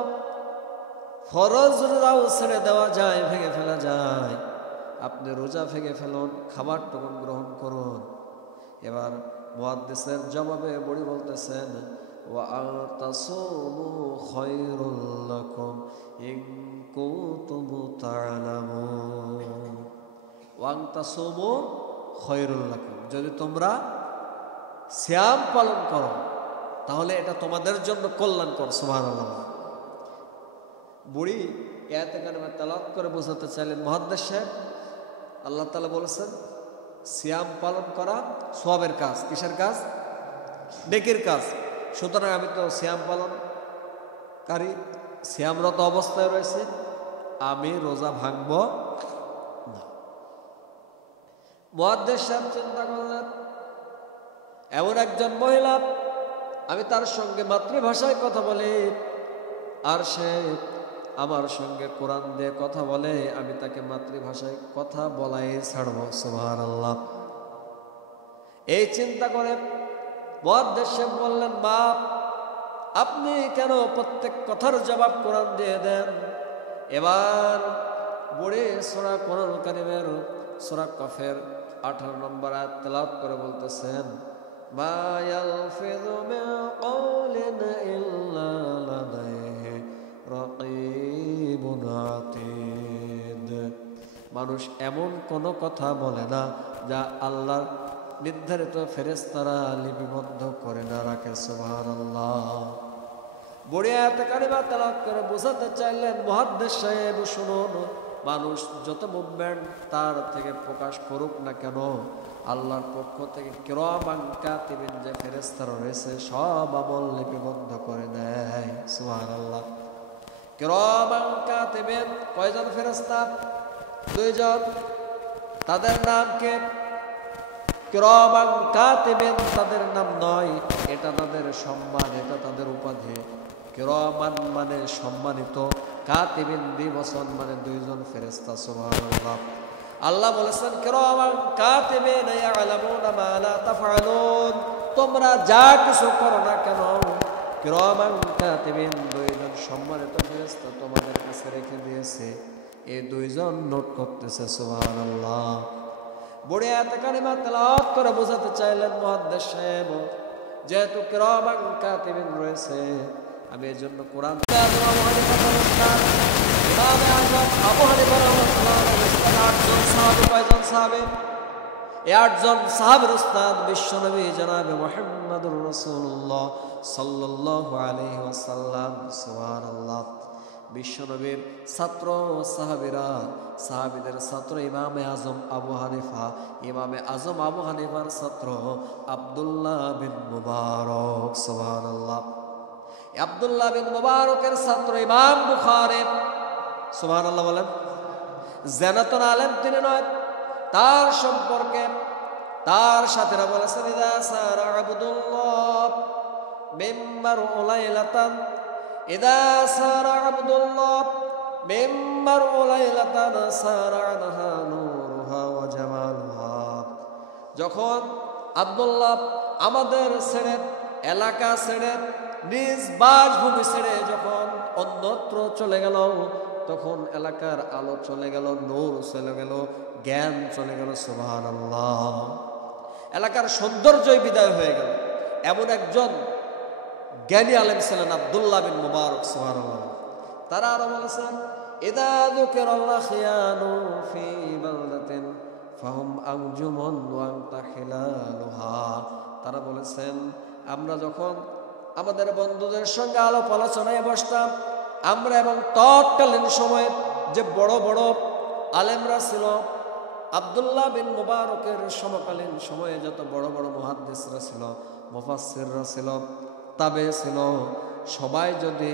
ফরজ রোজাও ছেড়ে দেওয়া যায়, ভেঙে ফেলা যায়। আপনি রোজা ভেঙে ফেলুন, খাবার টুকুন গ্রহণ করুন। এবার মুহাদ্দিসের জবাবে বুড়ি বলতেছেন, ওয়া আন তাসুমু খায়রুল লাকুম ইন কুনতুম তা'লামুন। ওয়া আন তাসুমু খায়রুল লাকুম, যদি তোমরা সিয়াম পালন করো তাহলে এটা তোমাদের জন্য কল্যাণকর। সুবহানাল্লাহ। বুড়ি আয়াতে কারিমা তেলাওয়াত করে বোঝাতে চাইলেন, মুহাদ্দিস সাহেব আল্লাহ তাআলা বলেছেন সিয়াম পালন করা সওয়াবের কাজ। কিসের কাজ? নেকির কাজ। সুতরাং আমি তো সিয়াম পালনকারী, সিয়ামরত অবস্থায় রয়েছে, আমি রোজা ভাঙব না। মুহাদ্দিস সাহেব চিন্তা করলেন, এমন একজন মহিলা, আমি তার সঙ্গে মাতৃভাষায় কথা বলি আর সে আমার সঙ্গে কোরআন দিয়ে কথা বলে, আমি তাকে মাতৃভাষায় কথা বলাই ছাড়ব। সুবহানাল্লাহ। এই চিন্তা করে মুহাদ্দিস সাহেব বললেন, মা আপনি কেন প্রত্যেক কথার জবাব কোরআন দিয়ে দেন? এবার বুড়ি সূরা কোরআনুল কারীমের সূরা কফের 18 নম্বর আয়াত তেলাওয়াত করে বলতেছেন, মা ইয়ালফিযু মিন কওলিন ইল্লা লাদাইহি রাকীবুন আতীদ। মানুষ এমন কোনো কথা বলে না যা আল্লাহর নির্ধারিত ফেরেশতারা লিপিবদ্ধ করে না রাখে। সুবহানাল্লাহ। বুড়ি আয়াতে কারিমা তেলাওয়াত করে বোঝাতে চাইলেন, মুহাদ্দিস সাহেব শুনুন, মানুষ যত মুভমেন্ট তার থেকে প্রকাশ করুক না কেন, আল্লাহর পক্ষ থেকে কিরামান কাতিবিন যে ফেরেশতারা রয়েছে সব আমল লিপিবদ্ধ করে দেয়। সুবহানাল্লাহ। কিরামান কাতিবিন কয়জন ফেরেশতা? 2 জন। তাদের নাম কে? কিরামান কাতিবিন তাদের নাম নয়, এটা তাদের সম্মান, এটা তাদের উপাধি। কিরামান মানে সম্মানিত, কাতিবিন দ্বিবচন মানে 2 জন ফেরেশতা। সুবহানাল্লাহ। আল্লাহ বলেছেন কিরামান কাতিবিন ইয়ালামুনা মা লা তাফআলুন, তোমরা যা কিছু করো না কেন কিরামান কাতিবিন 2 জন সম্মানিত ফেরেশতা তোমাদের কাছে রেখে দিয়েছে, এই 2 জন নোট করতেছে। সুবহানাল্লাহ। বুড়ি আয়াতে কারিমা তেলাওয়াত করে বোঝাতে চাইলেন মুহাদ্দিস সাহেব, যেহেতু কিরামান কাতিবিন রয়েছে, আমি এই জন্য কোরআন বিশ্বনবী জনাবে মুহাম্মদুর রাসূলুল্লাহ সাল্লাল্লাহু আলাইহি ওয়াসাল্লাম। সুবহানাল্লাহ। বিশ্বনবীর ছাত্র সাহাবীরা, সাহাবীদের ছাত্র ইমামে আজম আবু হানিফা, ইমামে আজম আবু হানিফার ছাত্র আব্দুল্লাহ বিন মুবারক। সুবহানাল্লাহ। আব্দুল্লাহ বিন মুবারকের ছাত্র ইমাম বুখারী। সুবহানাল্লাহ বলেন। জানাতুন আলেম তিনি নয়, তার সম্পর্কে তার সাথীরা বলেছেন, ইদা সারা আব্দুল্লাহ মিম্বার উলাইলাতান, ইদা সারা আব্দুল্লাহ মিম্বার উলাইলাতান সারা'নাহা নূরুহা ওয়া জামালুহা। যখন আব্দুল্লাহ আমাদের ছেড়ে, এলাকা ছেড়ে, নিজ বাসভূমি ছেড়ে যখন অন্যত্র চলে গেল, তখন এলাকার আলো চলে গেল, নূর চলে গেল, জ্ঞান চলে গেল। সুবহানাল্লাহ। এলাকার সৌন্দর্যই বিদায় হয়ে গেল। এমন একজন জ্ঞানী আলেম ছিলেন আব্দুল্লাহ বিন মুবারক। সুবহানাল্লাহ। তারা আরো বলেছেন, ইদা যুকিরাল্লাহ খিয়ানু ফি বালদাতিন ফাহুম আনজুমুন ওয়া আনতা হিলালুহা। তারা বলেছেন, আমরা যখন আমাদের বন্ধুদের সঙ্গে আলাপ আলোচনায় বসতাম, আমরা এবং তৎকালীন সময়ে যে বড় বড় আলেমরা ছিল, আব্দুল্লাহ বিন মুবারকের সমকালীন সময়ে যত বড় বড় মুহাদ্দিসরা ছিল, মুফাসসিররা ছিল, তাবে ছিল, সবাই যদি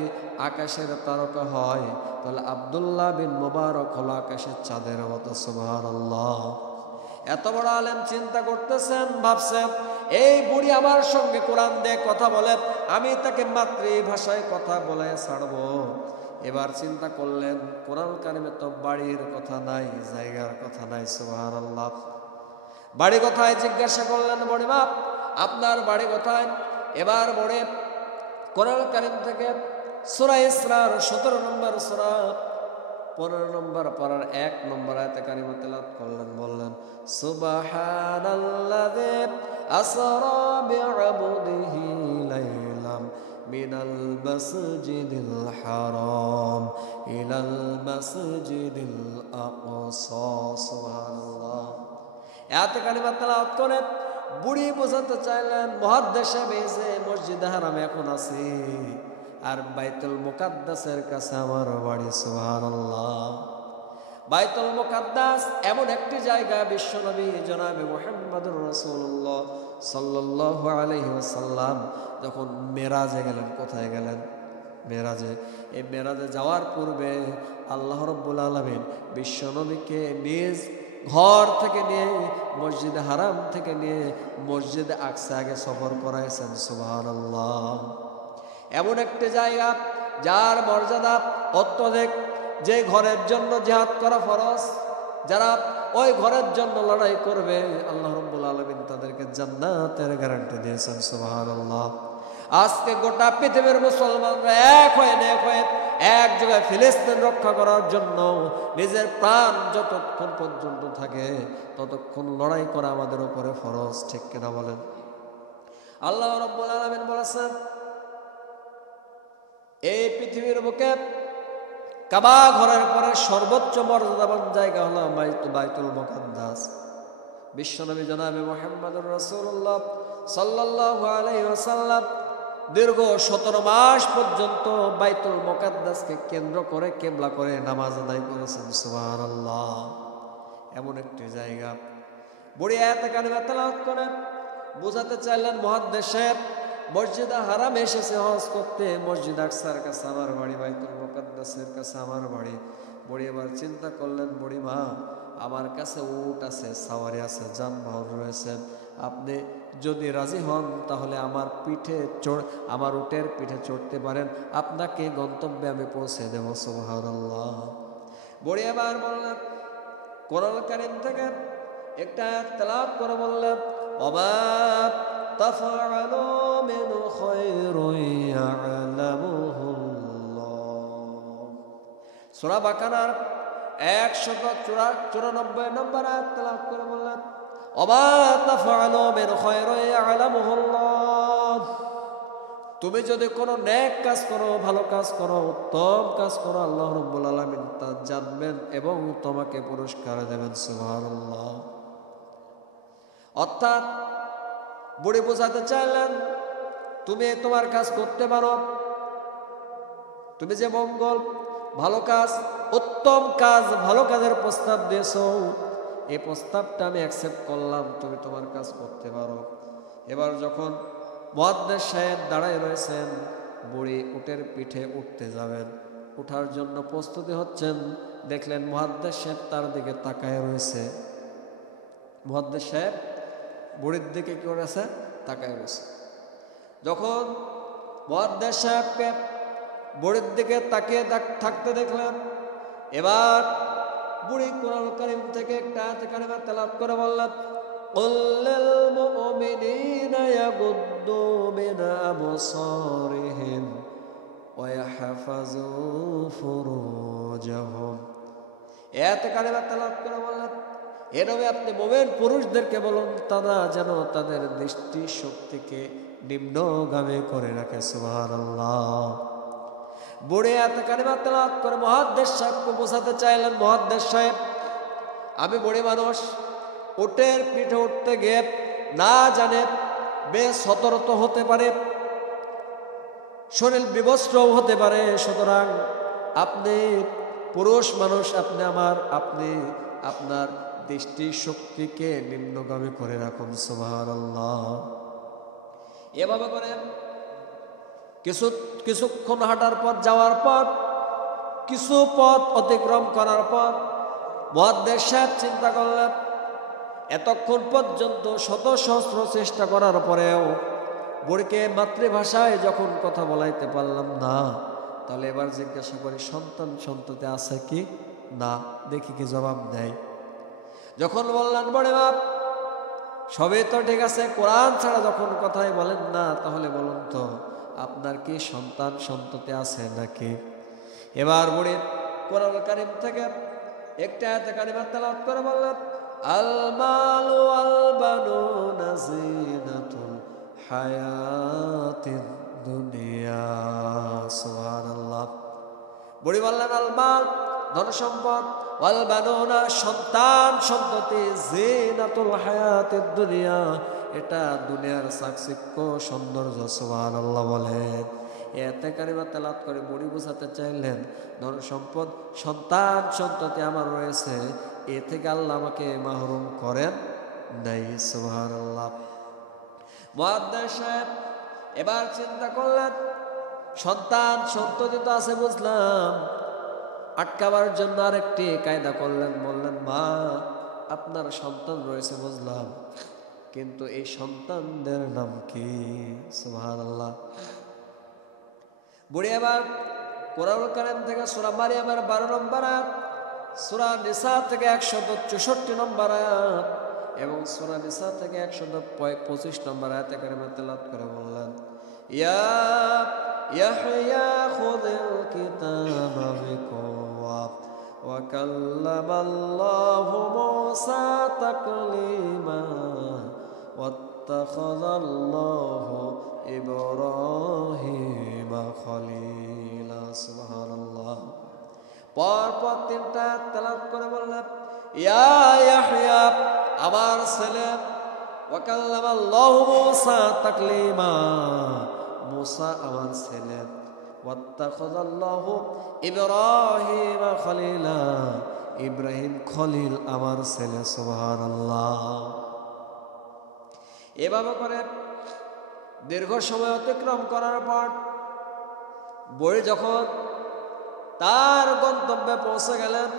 আকাশের তারকা হয় তাহলে আব্দুল্লাহ বিন মুবারক হলো আকাশের চাঁদের মতো। সুবহানাল্লাহ। এত বড় আলেম চিন্তা করতেছেন, ভাবছেন এই বুড়ি আমার সঙ্গে কোরআন দিয়ে কথা বলে, আমি তাকে মাতৃভাষায় কথা বলে ছাড়বো। এবার চিন্তা করলেন, কোরআন কারিমে তো বাড়ির কথা নাই, জায়গার কথা নাই। সুবহানাল্লাহ। বাড়ি কোথায় জিজ্ঞাসা করলেন বুড়িমা, আপনার বাড়ি কোথায়? এবার বড়ে কোরআন কারিম থেকে সূরা ইসরার 17 নম্বর সূরা 15 নম্বর পারার 1 নম্বর আয়াতে কারিমা তেলাওয়াত করলেন, বললেন সুবহানাল্লাযী আসরা বি'আবদিহি লাইলাম মিনাল মাসজিদিল হারাম ইলাল মাসজিদিল আকসা। সুবহানাল্লাহ। আয়াতে কারিমা তেলাওয়াত করে বুড়ি বোঝাতে চাইলেন মুহাদ্দিস সাহেব এই যে মসজিদে হারামে এখন আছি আর বাইতুল মুকাদ্দাসের কাছে আমার বাড়ি। সুবহানাল্লাহ। বাইতুল মুকাদ্দাস এমন একটি জায়গা বিশ্বনবী জনাবে মুহাম্মদুর রাসূলুল্লাহ সাল্লাল্লাহু আলাইহি ওয়াসাল্লাম যখন মেরাজে গেলেন, কোথায় গেলেন? মেরাজে। এই মেরাজে যাওয়ার পূর্বে আল্লাহ রাব্বুল আলামিন বিশ্বনবীকে নিজ ঘর থেকে নিয়ে মসজিদে হারাম থেকে নিয়ে মসজিদে আকসা আগে সফর করাইছেন। সুবহানাল্লাহ। এমন একটি জায়গা যার মর্যাদা অত্যধিক, যে ঘরের জন্য জিহাদ করা ফরজ, যারা ওই ঘরের জন্য লড়াই করবে আল্লাহ রাব্বুল আলামিন তাদেরকে জান্নাতের গ্যারান্টি দিয়েছেন। সুবহানাল্লাহ। আজকে গোটা পৃথিবীর মুসলমানরা এক হয়ে এক জায়গায় ফিলিস্তিন রক্ষা করার জন্য নিজের প্রাণ যতক্ষণ পর্যন্ত থাকে ততক্ষণ লড়াই করা আমাদের উপরে ফরজ, ঠিক কিনা বলেন? আল্লাহ রাব্বুল আলামিন বলেছেন এই পৃথিবীর বুকে কাবা ঘরের পরে সর্বোচ্চ মর্যাদাবান জায়গা হলো বাইতুল মুকাদ্দাস। বিশ্বনবী জনাবে মুহাম্মদুর রাসূলুল্লাহ সাল্লাল্লাহু আলাইহি ওয়াসাল্লাম দীর্ঘ 17 মাস পর্যন্ত বাইতুল মুকাদ্দাসকে কেন্দ্র করে কিবলা করে নামাজ আদায় করেছেন। সুবহানাল্লাহ। এমন একটি জায়গা বুড়ি আয়াতে কারিমা তেলাওয়াত করে বোঝাতে চাইলেন মুহাদ্দিস সাহেব মসজিদে হারাম এসেছে হজ করতে, মসজিদ আকসার কাছে আমার বাড়ি, বাইতুল মুকাদ্দাসের কাছে আমার বাড়ি। বুড়ি এবার চিন্তা করলেন, বুড়ি মা আমার কাছে উট আছে, সাওয়ারি আছে, যানবাহন রয়েছে, আপনি যদি রাজি হন তাহলে আমার উটের পিঠে চড়তে পারেন, আপনাকে গন্তব্যে আমি পৌঁছে দেব। সুবহানাল্লাহ। বুড়ি এবার বললেন, কোরআন কারীম থেকে একটা তেলাওয়াত করে বললেন ওমা তাফআলু মিন খায়রিন ইয়ালামুহুল্লাহ। সূরা বাকারার 194 নম্বর আয়াত তেলাওয়াত করে বললেন ওমা তাফআলু মিন খায়রিন ইয়ালামুহুল্লাহ। তুমি যদি কোনো নেক কাজ করো, ভালো কাজ করো, উত্তম কাজ করো, আল্লাহ রাব্বুল আলামিন তা জানবেন এবং তোমাকে পুরস্কার দেবেন। সুবহানাল্লাহ। অর্থাৎ বুড়ি বোঝাতে চাইলেন তুমি তোমার কাজ করতে পারো, তুমি যে মঙ্গল, ভালো কাজ, উত্তম কাজ, ভালো কাজের প্রস্তাব দিয়েছো, এই প্রস্তাবটা আমি অ্যাকসেপ্ট করলাম, তুমি তোমার কাজ করতে পারো। এবার যখন মুহাদ্দিস সাহেব দাঁড়ায় রয়েছেন, বুড়ি উটের পিঠে উঠতে যাবেন, উঠার জন্য প্রস্তুতি হচ্ছেন, দেখলেন মুহাদ্দিস সাহেব তার দিকে তাকায় রয়েছে। মুহাদ্দিস সাহেব বুড়ির দিকে কি করেছে? তাকায় রয়েছে। যখন মুহাদ্দিস সাহেবকে বুড়ির দিকে তাকিয়ে থাকতে দেখলেন, এবার বুড়ি কোরআন কারীম থেকে একটা আয়াত কারিমা তেলাওয়াত করে বললেন قل للمؤمنين يغضوا من أبصارهم ويحفظوا فروجهم। আয়াত কারিমা তেলাওয়াত করে বললেন এ নবী আপনি মুমিন পুরুষদেরকে বলুন তারা যেন তাদের দৃষ্টি শক্তিকে নিম্নগামী করে রাখে। সুবহানাল্লাহ। বুড়ি আয়াত কারিমা তেলাওয়াত করে মুহাদ্দিস সাহেবকে বোঝাতে চাইলেন, মুহাদ্দিস সাহেব আমি বুড়ি মানুষ, উটের পিঠে উঠতে গিয়ে না জানে বেশ সতর্ক হতে পারে, শরীর বিবস্ত্রও হতে পারে, সুতরাং আপনি পুরুষ মানুষ, আপনি আপনার দৃষ্টি শক্তিকে নিম্নগামী করে রাখুন। সুবহানাল্লাহ। এভাবে করে কিছুক্ষণ হাঁটার পর, যাওয়ার পর, কিছু পথ অতিক্রম করার পর মুহাদ্দিস সাহেব চিন্তা করলেন এতক্ষণ পর্যন্ত শত সহস্র চেষ্টা করার পরেও বুড়িকে মাতৃভাষায় যখন কথা বলাইতে পারলাম না, তাহলে এবার জিজ্ঞাসা করি সন্ততি আছে কি না, দেখি কি জবাব দেয়। যখন বললেন বড় বাপ সবই তো ঠিক আছে, কোরআন ছাড়া যখন কথাই বলেন না, তাহলে বলুন তো আপনার কি সন্তান সন্ততি আছে নাকি? এবার বুড়ি কোরআন কারীম থেকে একটা আয়াত কারিমা তেলাওয়াত করে বললেন, আল মালু ওয়াল বানুনা জিনাতুল হায়াতিদ দুনিয়া। সুবহানাল্লাহ। বুড়ি বললেন, আল মাল ধন সম্পদ, ওয়াল বানুনা সন্তান সন্ততি, জিনাতুল হায়াতিদ দুনিয়া এটা দুনিয়ার চাকচিক্য সৌন্দর্য। সুবহানাল্লাহ বলেন। এতে কারিমা তেলাওয়াত করে বুড়ি বোঝাতে চাইলেন, ধন সম্পদ সন্তান সন্ততি আমার রয়েছে, এ থেকে আল্লাহ আমাকে মাহরুম করেন নাই। সুবহানাল্লাহ। মুয়াদ্দিস সাহেব এবার চিন্তা করলেন, সন্তান সন্ততি তো আছে বুঝলাম, আটকাবার জন্য আরেকটি কায়দা করলেন। বললেন, মা আপনার সন্তান রয়েছে বুঝলাম, কিন্তু এই সন্তানদের নাম কি? সুবহানাল্লাহ। বুড়ি এবার কোরআন কারীম থেকে সূরা মারিয়ামের 12 নম্বর আয়াত, সূরা নিসা থেকে 164 নম্বর আয়াত এবং সূরা নিসা থেকে 125 নম্বর আয়াতে কারিমা তেলাওয়াত করে বললেন, ইয়া ইয়াহইয়া খুযিল কিতাবা বিকুওয়া ওয়া কাল্লামাল্লাহু মূসা তাকলিমা ওয়াত্তাখাযাল্লাহু ইব্রাহিমা খলিলা। সুবহানাল্লাহ। পরপর তিনটা তেলাওয়াত করে বললেন, ইয়া ইয়াহইয়া আমার ছেলে, ওয়া কাল্লামাল্লাহু মূসা তাকলিমা মূসা আমার ছেলে, ওয়াত্তাখাযাল্লাহু ইব্রাহিমা খলিলা ইব্রাহিম খলিল আমার ছেলে। সুবহানাল্লাহ। এভাবে করে দীর্ঘ সময় অতিক্রম করার পর বুড়ি যখন তার গন্তব্যে পৌঁছে গেলেন,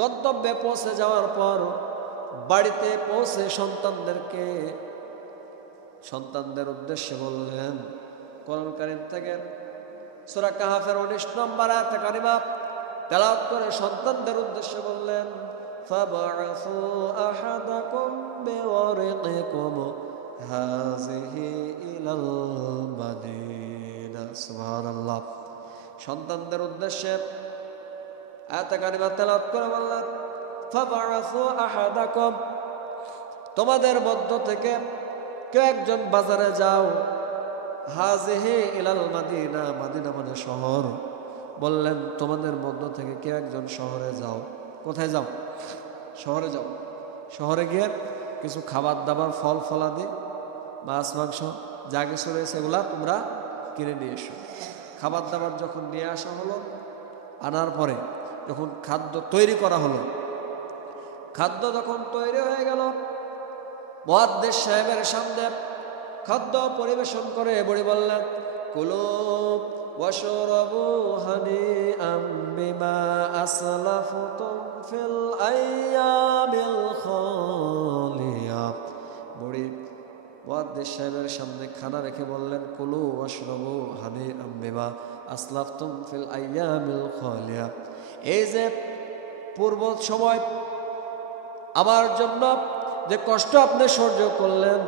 গন্তব্যে পৌঁছে যাওয়ার পর বাড়িতে পৌঁছে সন্তানদের উদ্দেশ্যে বললেন, কোরআন কারীম থেকে সূরা কাহফের 19 নম্বর আয়াত কারিমা তেলাওয়াত করে সন্তানদের উদ্দেশ্যে বললেন, ফাবআসু আহাদাকুম বিওয়ারিকিকুম হাযিহি ইলাল মাদিনা। সুবহানাল্লাহ। সন্তানদের উদ্দেশ্যে আয়াত কারিমা তেলাওয়াত করে বললেন, ফাবআসু আহাদাকুম তোমাদের মধ্য থেকে কেউ একজন বাজারে যাও, হাযিহি ইলাল মাদিনা মাদিনা মানে শহর। বললেন তোমাদের মধ্য থেকে কেউ একজন শহরে যাও। কোথায় যাও? শহরে যাও। শহরে গিয়ে কিছু খাবার দাবার, ফল ফলাদি, মাছ মাংস যা কিছু রয়েছে এগুলা তোমরা কিনে নিয়ে এসো। খাবার দাবার যখন নিয়ে আসা হলো, আনার পরে যখন খাদ্য তৈরি করা হলো, খাদ্য যখন তৈরি হয়ে গেল, মুয়াদ্দিস সাহেবের সামনে খাদ্য পরিবেশন করে বুড়ি বললেন, কুলু ওয়াশরাবু হানিআম বিমা আসলাফতুম ফিল আইয়ামিল খালিয়া। বুড়ি মুয়াদ্দিস সাহেবের সামনে খানা রেখে বললেন, কুলু ওয়াশরাবু হানিআম বিমা আসলাফতুম ফিল আইয়ামিল খালিয়া। এই যে পূর্ব সময় আমার জন্য যে কষ্ট আপনি সহ্য করলেন,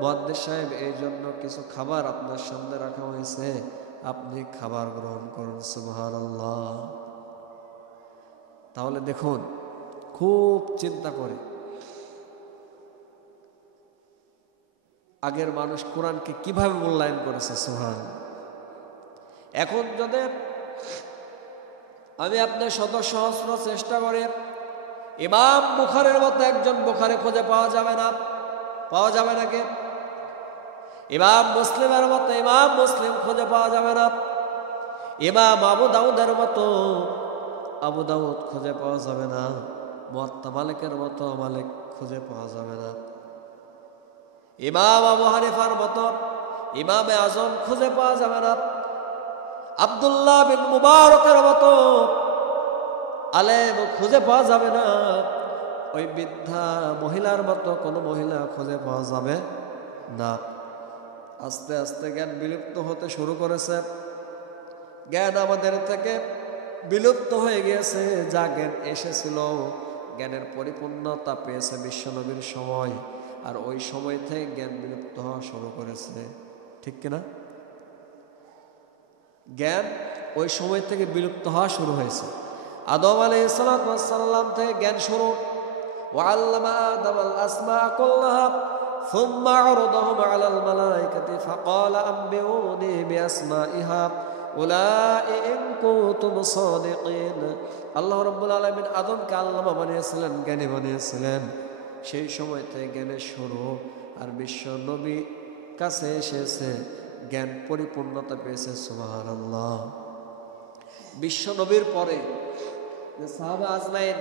মুয়াদ্দিস সাহেব এই জন্য কিছু খাবার আপনার সামনে রাখা হয়েছে, আপনি খাবার গ্রহণ করুন। সুবহানাল্লাহ। তাহলে দেখুন, খুব চিন্তা করে আগের মানুষ কোরআনকে কিভাবে মূল্যায়ন করেছে। সুবহানাল্লাহ। এখন যদি আমি আপনার শত সহস্র চেষ্টা করে ইমাম বুখারীর মতো একজন বুখারী খুঁজে পাওয়া যাবে না। পাওয়া যাবে নাকি? ইমাম মুসলিমের মতো ইমাম মুসলিম খুঁজে পাওয়া যাবে না। ইমাম আবু দাউদের মতো আবু দাউদ খুঁজে পাওয়া যাবে না। মুয়াত্তা মালিকের মতো মালিক খুঁজে পাওয়া যাবে না। ইমাম আবু হানিফার মতো ইমামে আজম খুঁজে পাওয়া যাবে না। আব্দুল্লাহ বিন মুবারকের মতো আলেম খুঁজে পাওয়া যাবে না। ওই বৃদ্ধা মহিলার মতো কোনো মহিলা খুঁজে পাওয়া যাবে না। আস্তে আস্তে জ্ঞান বিলুপ্ত হতে শুরু করেছে। জ্ঞান আমাদের থেকে বিলুপ্ত হয়ে গিয়েছে। যা জ্ঞান এসেছিল, জ্ঞানের পরিপূর্ণতা পেয়েছে বিশ্বনবীর সময়, আর ওই সময় থেকে জ্ঞান বিলুপ্ত হওয়া শুরু করেছে। ঠিক কিনা? জ্ঞান ওই সময় থেকে বিলুপ্ত হওয়া শুরু হয়েছে। আদম আলাইহিস সালাম থেকে জ্ঞান শুরু। وعلم آدم الأسماء كلها ثم عرضهم على الملائكة فقال أنبئوني بأسمائها أولئك إن كنتم صادقين। আল্লাহ রাব্বুল আলামিন আদমকে আল্লামা বানিয়েছিলেন, জ্ঞানী বানিয়েছিলেন। সেই সময় থেকে জ্ঞানের শুরু। আর বিশ্ব নবী কাছে এসেছে, জ্ঞান পরিপূর্ণতা পেয়েছে। সুবহানাল্লাহ। বিশ্ব নবীর পরে যে সাহাবা আজমাইন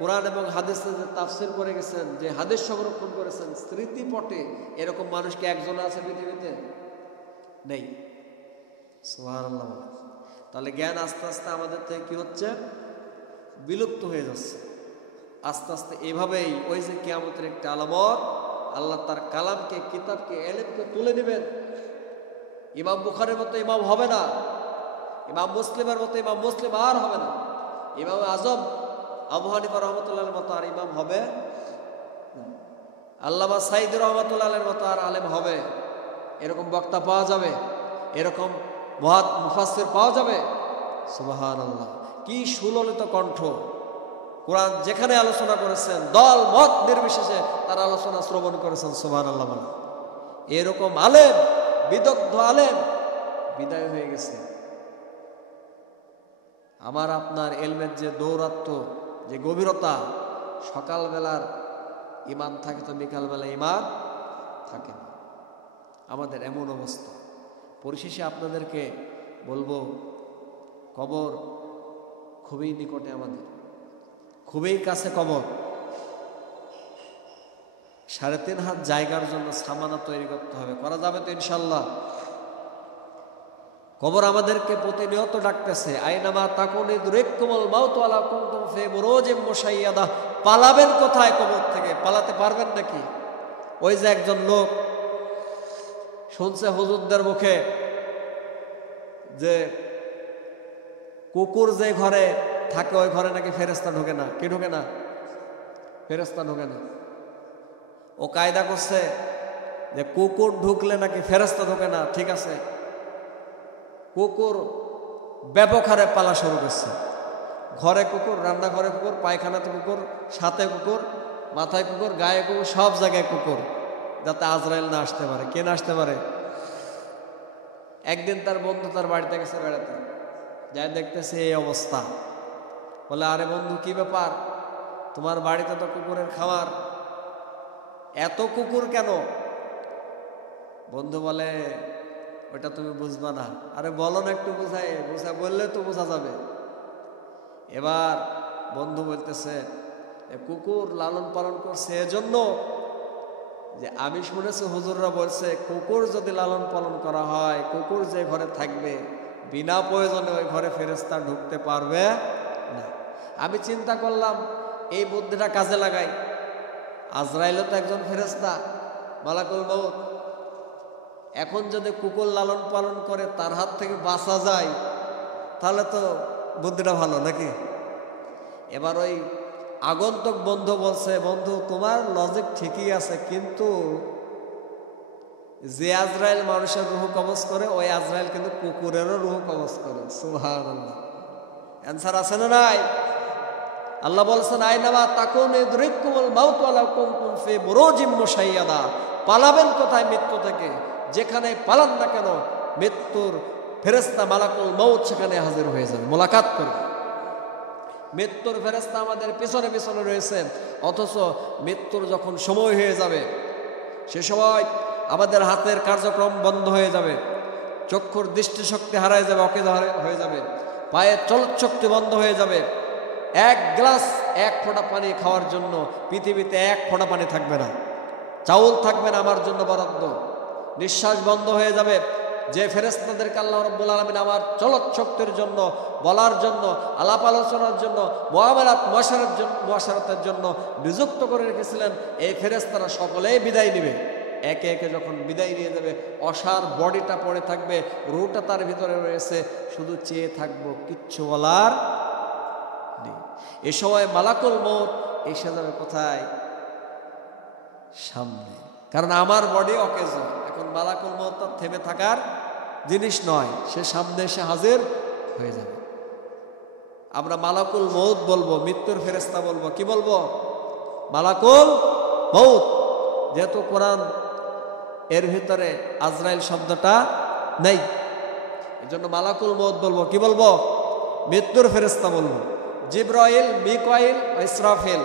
কোরআন এবং হাদিসের যে তাফসীর করে গেছেন, যে হাদিস সংরক্ষণ করেছেন স্মৃতিপটে, এরকম মানুষ কি একজন আছে পৃথিবীতে? নেই। সুবহানাল্লাহ। তাহলে জ্ঞান আস্তে আস্তে আমাদের থেকে কি হচ্ছে? বিলুপ্ত হয়ে যাচ্ছে আস্তে আস্তে। এভাবেই ওই যে কিয়ামতের একটা আলামত, আল্লাহ তার কালামকে, কিতাবকে, ইলমকে তুলে নেবেন। ইমাম বুখারীর মতো ইমাম হবে না, ইমাম মুসলিমের মতো ইমাম মুসলিম আর হবে না, ইমাম আজম আবু হানিফা রহমতুল্লাহর মতো আর ইমাম হবে না, আল্লামা সাঈদী রহমতুল্লাহর মতো আর আলেম হবে? এরকম বক্তা পাওয়া যাবে? এরকম মুফাসসির পাওয়া যাবে? সুবহানাল্লাহ। কি সুললিত কণ্ঠ! কোরআন যেখানে আলোচনা করেছেন, দল মত নির্বিশেষে তার আলোচনা শ্রবণ করেছেন। সুবহানাল্লাহ। এরকম আলেম, বিদগ্ধ আলেম বিদায় হয়ে গেছে। আমার আপনার এলমের যে দৌরাত্ম্য, যে গভীরতা, সকালবেলার ইমান থাকে তো বিকালবেলা ইমান থাকে না। আমাদের এমন অবস্থা। পরিশেষে আপনাদেরকে বলবো, কবর খুবই নিকটে, আমাদের খুবই কাছে কবর। 3.5 হাত জায়গার জন্য সামানা তৈরি করতে হবে। করা যাবে তো ইনশাল্লাহ? কবর আমাদেরকে প্রতিনিয়ত ডাকতেছে, আইনামা তাকুনু ইদরিককুমুল মাউতু ওয়া লা কুনতুম ফি বুরুজিম মুশাইয়াদা। পালাবেন কোথায় কবর থেকে? পালাতে পারবেন নাকি? ওই যে একজন লোক শুনছে হুজুরদের মুখে যে কুকুর যে ঘরে থাকে ওই ঘরে নাকি ফেরেশতা ঢোকে না। কি ঢোকে না? ফেরেশতা ঢোকে না। ও কায়দা করছে যে কুকুর ঢুকলে নাকি ফেরেশতা ঢোকে না। ঠিক আছে, কুকুর ব্যাপক হারে পালা শুরু করছে। ঘরে কুকুর, রান্নাঘরে কুকুর, পায়খানাতে কুকুর, সাথে কুকুর, মাথায় কুকুর, গায়ে কুকুর, সব জায়গায় কুকুর, যাতে আজরাইল না আসতে পারে। কে না আসতে পারে? একদিন তার বন্ধু তার বাড়িতে গেছে বেড়াতে, যাই দেখতেছে এই অবস্থা। বলে, আরে বন্ধু, কি ব্যাপার? তোমার বাড়িতে তো কুকুরের খামার, এত কুকুর কেন? বন্ধু বলে, ওটা তুমি বুঝবা না। আরে বলো না, একটু বুঝাই, বললে তো বোঝা যাবে। এবার বন্ধু বলতেছে, কুকুর লালন পালন করছে এজন্য যে আমি শুনেছি হুজুররা বলছে কুকুর যদি লালন পালন করা হয়, কুকুর যে ঘরে থাকবে বিনা প্রয়োজনে ওই ঘরে ফেরেশতা ঢুকতে পারবে না। আমি চিন্তা করলাম এই বুদ্ধিটা কাজে লাগাই। আজরাইলও তো একজন ফেরেশতা, মালাকুল মউত। এখন যদি কুকুর লালন পালন করে তার হাত থেকে বাঁচা যায়, তাহলে তো বুদ্ধিটা ভালো নাকি? এবার ওই আগন্তুক বন্ধু বলছে, বন্ধু তোমার লজিক ঠিকই আছে, কিন্তু যে আজরাইল মানুষের রুহ কবজ করে ওই আজরাইল কিন্তু কুকুরেরও রুহ কবজ করে। সুবহানাল্লাহ। অ্যান্সার আছে না নাই? আল্লাহ বলছেন, আইনামা তাকুনু ইদরিককুমুল মাউতু ওয়া লা কুনতুম ফি বুরুজিম মুশাইয়াদা। পালাবেন কোথায় মৃত্যু থেকে? যেখানে পালান না কেন, মৃত্যুর ফেরেশতা মালাকুল মউত সেখানে হাজির হয়ে যাবে, মোলাকাত করবে। মৃত্যুর ফেরেশতা আমাদের পিছনে পিছনে রয়েছে, অথচ মৃত্যুর যখন সময় হয়ে যাবে সে সময় আমাদের হাতের কার্যক্রম বন্ধ হয়ে যাবে, চক্ষুর দৃষ্টিশক্তি হারায় যাবে, অকেজো হয়ে যাবে, পায়ের চলৎশক্তি বন্ধ হয়ে যাবে। এক গ্লাস, এক ফোঁটা পানি খাওয়ার জন্য পৃথিবীতে এক ফোঁটা পানি থাকবে না, চাউল থাকবে না আমার জন্য বরাদ্দ। নিঃশ্বাস বন্ধ হয়ে যাবে। যে ফেরেশতাদেরকে আল্লাহ রাব্বুল আলামিন আমার চলৎ শক্তির জন্য, বলার জন্য, আলাপ আলোচনার জন্য, মুআশারাতের জন্য নিযুক্ত করে রেখেছিলেন, এই ফেরেশতারা সকলেই বিদায় নেবে। একে একে যখন বিদায় নিয়ে যাবে, অসার বডিটা পড়ে থাকবে, রুহটা তার ভিতরে রয়েছে, শুধু চেয়ে থাকবো, কিচ্ছু বলার নেই। এ সময় মালাকুল মউত এসে যাবে কোথায়? সামনে। কারণ আমার বডি অকেজ। এখন মালাকুল মউত থেমে থাকার জিনিস নয়, সে সামনে এসে হাজির হয়ে যাবে। আমরা মালাকুল মউত বলবো, মৃত্যুর ফেরেশতা বলবো। কি বলবো? মালাকুল মউত। যেহেতু কোরআন এর ভিতরে আজরাইল শব্দটা নেই, এজন্য মালাকুল মউত বলবো। কি বলবো? মৃত্যুর ফেরেশতা বলবো। জিবরাইল, মিকাইল, ইসরাফিল,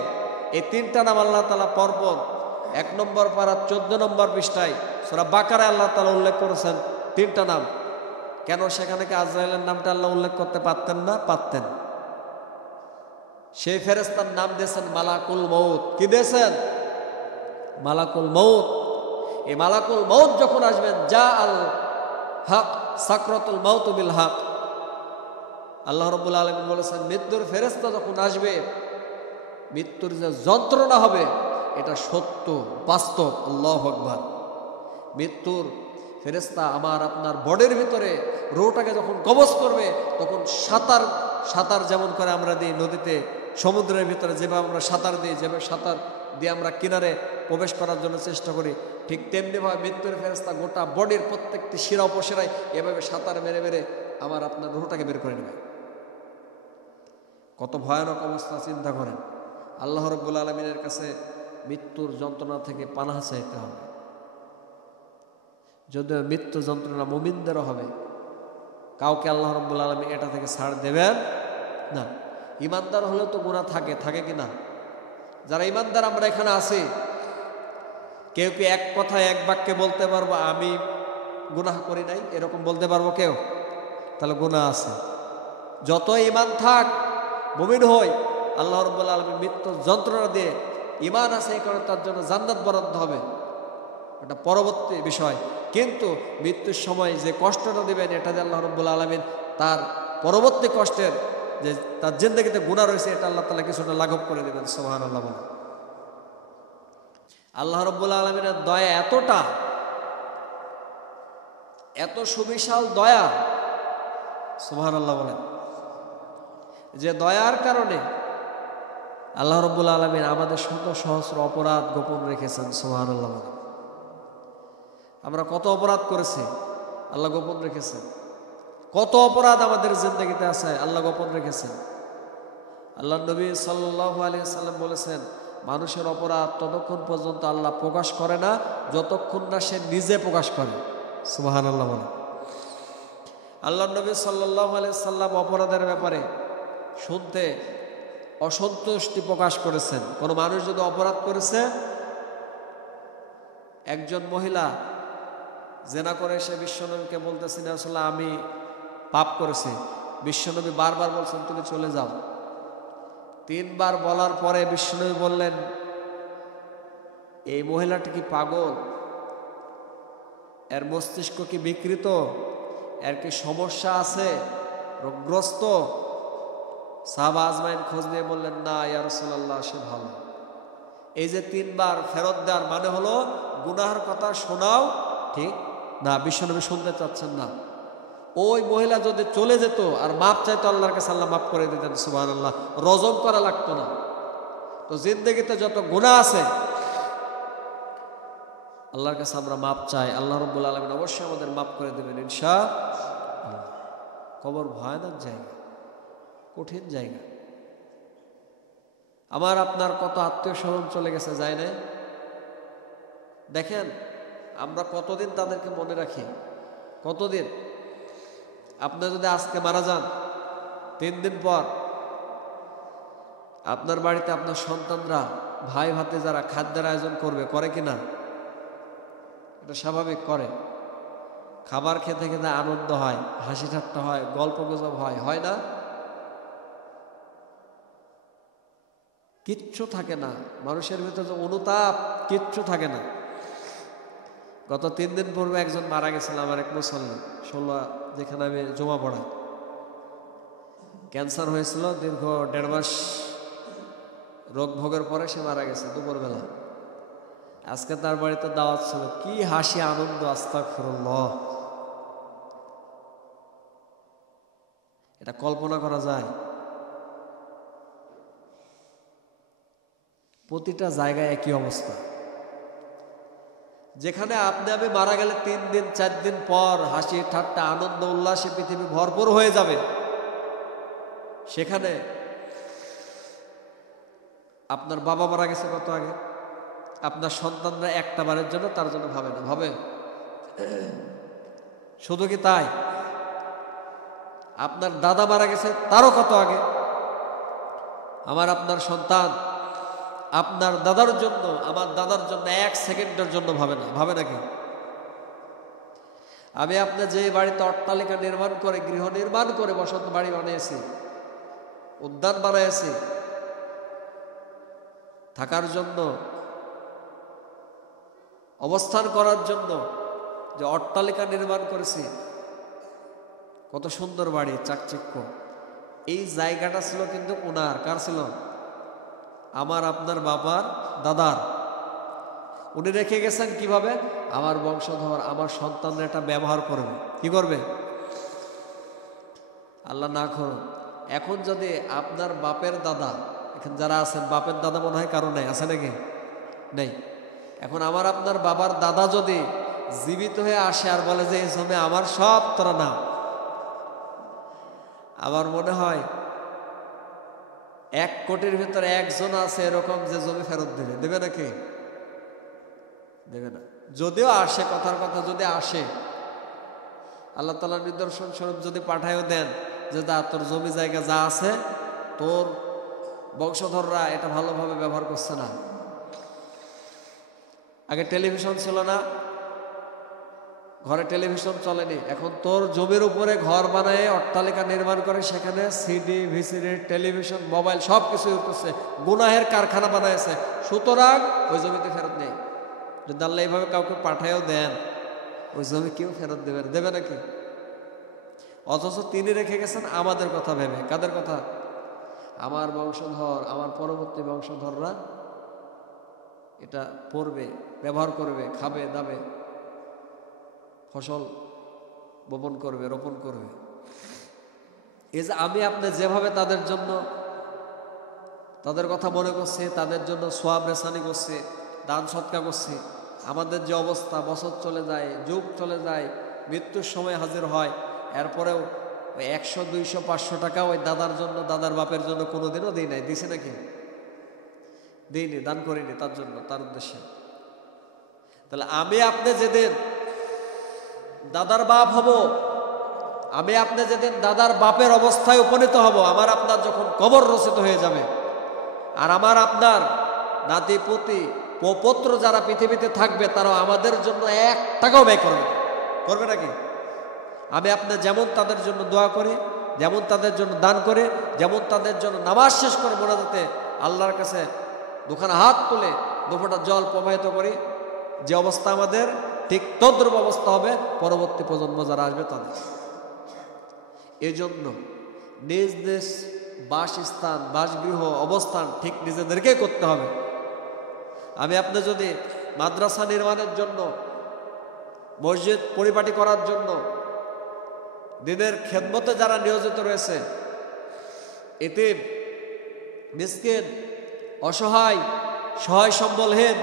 এই তিনটা নাম আল্লাহ তাআলা পরপর 1 নম্বর পারা 14 নম্বর পৃষ্ঠায় সূরা বাকারায় আল্লাহ তাআলা উল্লেখ করেছেন তিনটা নাম। কেন সেখানে কি আজরাইলের নামটা আল্লাহ উল্লেখ করতে পারতেন না? পারতেন। সেই ফেরেশতার নাম দিয়েছেন মালাকুল মউত। কি দিয়েছেন? মালাকুল মউত। এই মালাকুল মউত যখন আসবেন, যা আল হক সাকরাতুল মাউত বিল হক, আল্লাহ রাব্বুল আলামিন বলেছেন মৃত্যুর ফেরেশতা যখন আসবে, মৃত্যুর যে যন্ত্রণা হবে এটা সত্য, বাস্তব। আল্লাহু আকবার। মৃত্যুর ফেরেশতা আমার আপনার বডির ভিতরে রূহটাকে যখন কবজ করবে, তখন সাঁতার যেমন করে আমরা দিই নদীতে, সমুদ্রের ভিতরে যেভাবে আমরা সাঁতার দিই, যেভাবে সাঁতার দিয়ে আমরা কিনারে প্রবেশ করার জন্য চেষ্টা করি, ঠিক তেমনিভাবে মৃত্যুর ফেরেশতা গোটা বডির প্রত্যেকটি শিরা উপশিরায় এভাবে সাঁতার মেরে মেরে আমার আপনার রূহটাকে বের করে নেবে। কত ভয়ানক অবস্থা চিন্তা করেন। আল্লাহ রাব্বুল আলামিনের কাছে মৃত্যুর যন্ত্রণা থেকে পানাহ চাইতে হবে। যদিও মৃত্যু যন্ত্রণা মুমিনদেরও হবে, কাউকে আল্লাহ রাব্বুল আলামিন এটা থেকে ছাড় দেবেন না। ইমানদার হলে তো গুনাহ থাকে কি না? যারা ইমানদার আমরা এখানে আছি, কেউ কি এক কথায় এক বাক্যে বলতে পারবো আমি গুনাহ করি নাই? এরকম বলতে পারবো কেউ? তাহলে গুনাহ আছে। যত ঈমান থাক, মুমিন হই, আল্লাহ রাব্বুল আলামিন মৃত্যুর যন্ত্রণা দিয়ে, ঈমান আছে এই কারণে তার জন্য জান্নাত বরাদ্দ হবে, এটা পরবর্তী বিষয়। কিন্তু মৃত্যুর সময় যে কষ্টটা দিবেন, এটা দিয়ে আল্লাহ রাব্বুল আলামিন তার পরবর্তী কষ্টের যে তার জিন্দেগিতে গুনাহ রয়েছে, এটা আল্লাহ তাআলা কিছুটা লাঘব করে দেবেন। সুবহানাল্লাহ বলেন। আল্লাহ রাব্বুল আলামিনের দয়া এতটা, এত সুবিশাল দয়া, সুবহানাল্লাহ বলেন, যে দয়ার কারণে আল্লাহ রাব্বুল আলামিন আমাদের শত সহস্র অপরাধ গোপন রেখেছেন। সুবহানাল্লাহ বলেন। আমরা কত অপরাধ করেছি, আল্লাহ গোপন রেখেছেন। কত অপরাধ আমাদের জিন্দেগিতে আছে, আল্লাহ গোপন রেখেছেন। আল্লাহ নবী সাল্লাল্লাহু আলাইহি সাল্লাম বলেছেন, মানুষের অপরাধ ততক্ষণ পর্যন্ত আল্লাহ প্রকাশ করে না যতক্ষণ না সে নিজে প্রকাশ করে। সুবহানাল্লাহ বলেন। আল্লাহ নবী সাল্লাল্লাহু আলাইহি সাল্লাম অপরাধের ব্যাপারে শুনতে অসন্তুষ্টি প্রকাশ করেছেন। কোনো মানুষ যদি অপরাধ করেছে, একজন মহিলা জেনা করে সে বিশ্বনবীকে বলতেছেন, রাসূলুল্লাহ আমি পাপ করেছি। বিশ্বনবী বারবার বলছেন তুমি চলে যাও। 3 বার বলার পরে বিশ্বনবী বললেন, এই মহিলাটি কি পাগল? এর মস্তিষ্ক কি বিকৃত? এর কি সমস্যা আছে, রোগগ্রস্ত? সাহাবা আজমাইন খোঁজ নিয়ে বললেন, না ইয়া রাসূলুল্লাহ, সে ভালো। এই যে 3 বার ফেরত দেওয়ার মানে হলো গুনাহের কথা শোনাও ঠিক না, বিশ্বনবী শুনতে চাচ্ছেন না। ওই মহিলা যদি চলে যেত আর মাপ চাইতো, আল্লাহর কাছে আল্লাহ মাফ করে দিতেন। সুবহানাল্লাহ। রজম করা লাগতো না। তো জিন্দেগিতে যত গুনাহ আছে আল্লাহর কাছে আমরা মাপ চাই, আল্লাহ রাব্বুল আলামিন অবশ্যই আমাদের মাফ করে দেবেন ইনশাআল্লাহ। কবর ভয়ানক জায়গা, কঠিন জায়গা। আমার আপনার কত আত্মীয় স্বজন চলে গেছে, যায় না? দেখেন আমরা কতদিন তাদেরকে মনে রাখি, কতদিন। আপনি যদি আজকে মারা যান, 3 দিন পর আপনার বাড়িতে আপনার সন্তানরা, ভাই ভাতে যারা খাদ্যের আয়োজন করবে, করে কিনা? এটা স্বাভাবিক করে। খাবার খেতে খেতে আনন্দ হয়, হাসি ঠাট্টা হয়, গল্প গুজব হয়, হয় না? কিচ্ছু থাকে না মানুষের ভিতরে, যে অনুতাপ কিচ্ছু থাকে না। গত 3 দিন পূর্বে একজন মারা গেছিল, আমার এক মুসল্লি, 16 যেখানে আমি জমা পড়াই। ক্যান্সার হয়েছিল, দীর্ঘ 1.5 মাস রোগ ভোগের পরে সে মারা গেছে দুপুরবেলা। আজকে তার বাড়িতে দাওয়াত ছিল, কি হাসি আনন্দ, আস্তাগফিরুল্লাহ। এটা কল্পনা করা যায়? প্রতিটা জায়গায় একই অবস্থা। যেখানে আপনি আমি মারা গেলে 3 দিন 4 দিন পর হাসি ঠাট্টা আনন্দ উল্লাসে পৃথিবী ভরপুর হয়ে যাবে, সেখানে আপনার বাবা মারা গেছে কত আগে, আপনার সন্তানরা একটা বারের জন্য তার জন্য ভাবে না? ভাবে? শুধু কি তাই, আপনার দাদা মারা গেছে তারও কত আগে। আমার আপনার সন্তান আপনার দাদার জন্য আমার দাদার জন্য 1 সেকেন্ডের জন্য ভাবে না? ভাবে নাকি? আমি আপনি যে বাড়িতে অট্টালিকা নির্মাণ করে, গৃহ নির্মাণ করে বসত বাড়ি বানিয়েছি, উদ্যান বানিয়েছি থাকার জন্য, অবস্থান করার জন্য, যে অট্টালিকা নির্মাণ করেছি, কত সুন্দর বাড়ি, চাকচিক্য, এই জায়গাটা ছিল কিন্তু ওনার। কার ছিল? আমার আপনার বাবার দাদার। উনি রেখে গেছেন কিভাবে? আমার বংশধর, আমার সন্তানরা এটা ব্যবহার করবে। কি করবে? আল্লাহ না করুন, এখন যদি আপনার বাপের দাদা, এখন যারা আছেন বাপের দাদা মনে হয় কারো নেই, আছে নাকি? নেই। এখন আমার আপনার বাবার দাদা যদি জীবিত হয়ে আসে আর বলে যে এই জমি আমার, সব তোরা নাম, আমার মনে হয় 1 কোটির ভিতরে একজন আছে এরকম যে জমি ফেরত দেবে। দেবে নাকি? দেবে না। যদিও আসে, কথার কথা যদি আসে, আল্লাহ তাআলা নিদর্শন স্বরূপ যদি পাঠায়ও দেন যে দা তোর জমি জায়গা যা আছে, তোর বংশধররা এটা ভালোভাবে ব্যবহার করছে না। আগে টেলিভিশন ছিল না, ঘরে টেলিভিশন চলেনি, এখন তোর জমির উপরে ঘর বানায় অট্টালিকা নির্মাণ করে, সেখানে সিডি ভিসিডি টেলিভিশন মোবাইল সব কিছু ইউজ করছে, গুনাহের কারখানা বানাইছে। সুতরাং ওই জমিতে ফেরত নেই। যদি আল্লাহ এইভাবে কাউকে পাঠায়ও দেন, ওই জমি কেউ ফেরত দেবে? দেবে নাকি? অথচ তিনি রেখে গেছেন আমাদের কথা ভেবে। কাদের কথা? আমার বংশধর, আমার পরবর্তী বংশধররা এটা পড়বে, ব্যবহার করবে, খাবে দাবে, ফসল বপন করবে, রোপণ করবে। এই যে আমি আপনি যেভাবে তাদের জন্য, তাদের কথা মনে করছি, তাদের জন্য সোয়াব রেসানি করছি, দান সৎকা করছি, আমাদের যে অবস্থা, বছর চলে যায়, যুগ চলে যায়, মৃত্যুর সময় হাজির হয়, এরপরেও ওই 100, 200, 500 টাকা ওই দাদার জন্য, দাদার বাপের জন্য কোনোদিনও দিই নাই। দিছে নাকি? দিইনি, দান করিনি তার জন্য, তার উদ্দেশ্যে। তাহলে আমি আপনি যেদিন দাদার বাপ হব, আমি আপনি যেদিন দাদার বাপের অবস্থায় উপনীত হব, আমার আপনার যখন কবর রচিত হয়ে যাবে, আর আমার আপনার নাতি পুতি পৌত্র যারা পৃথিবীতে থাকবে, তারা আমাদের জন্য 1 টাকাও ব্যয় করবে না। করবে নাকি? আমি আপনি যেমন তাদের জন্য দোয়া করি, যেমন তাদের জন্য দান করে, যেমন তাদের জন্য নামাজ শেষ করে মোনাজাতে আল্লাহর কাছে দুখানা হাত তুলে 2 ফোঁটা জল প্রবাহিত করি, যে অবস্থা আমাদের, ঠিক তদ্রূপ অবস্থা হবে পরবর্তী প্রজন্ম যারা আসবে তাদের। এজন্য নিজ দেশ, বাসস্থান, বাসগৃহ, অবস্থান ঠিক নিজেদেরকেই করতে হবে। আমি আপনি যদি মাদ্রাসা নির্মাণের জন্য, মসজিদ পরিপাটি করার জন্য, দিনের খেদমতে যারা নিয়োজিত রয়েছে, এতিম, মিসকিন, অসহায়, সহায় সম্বলহীন,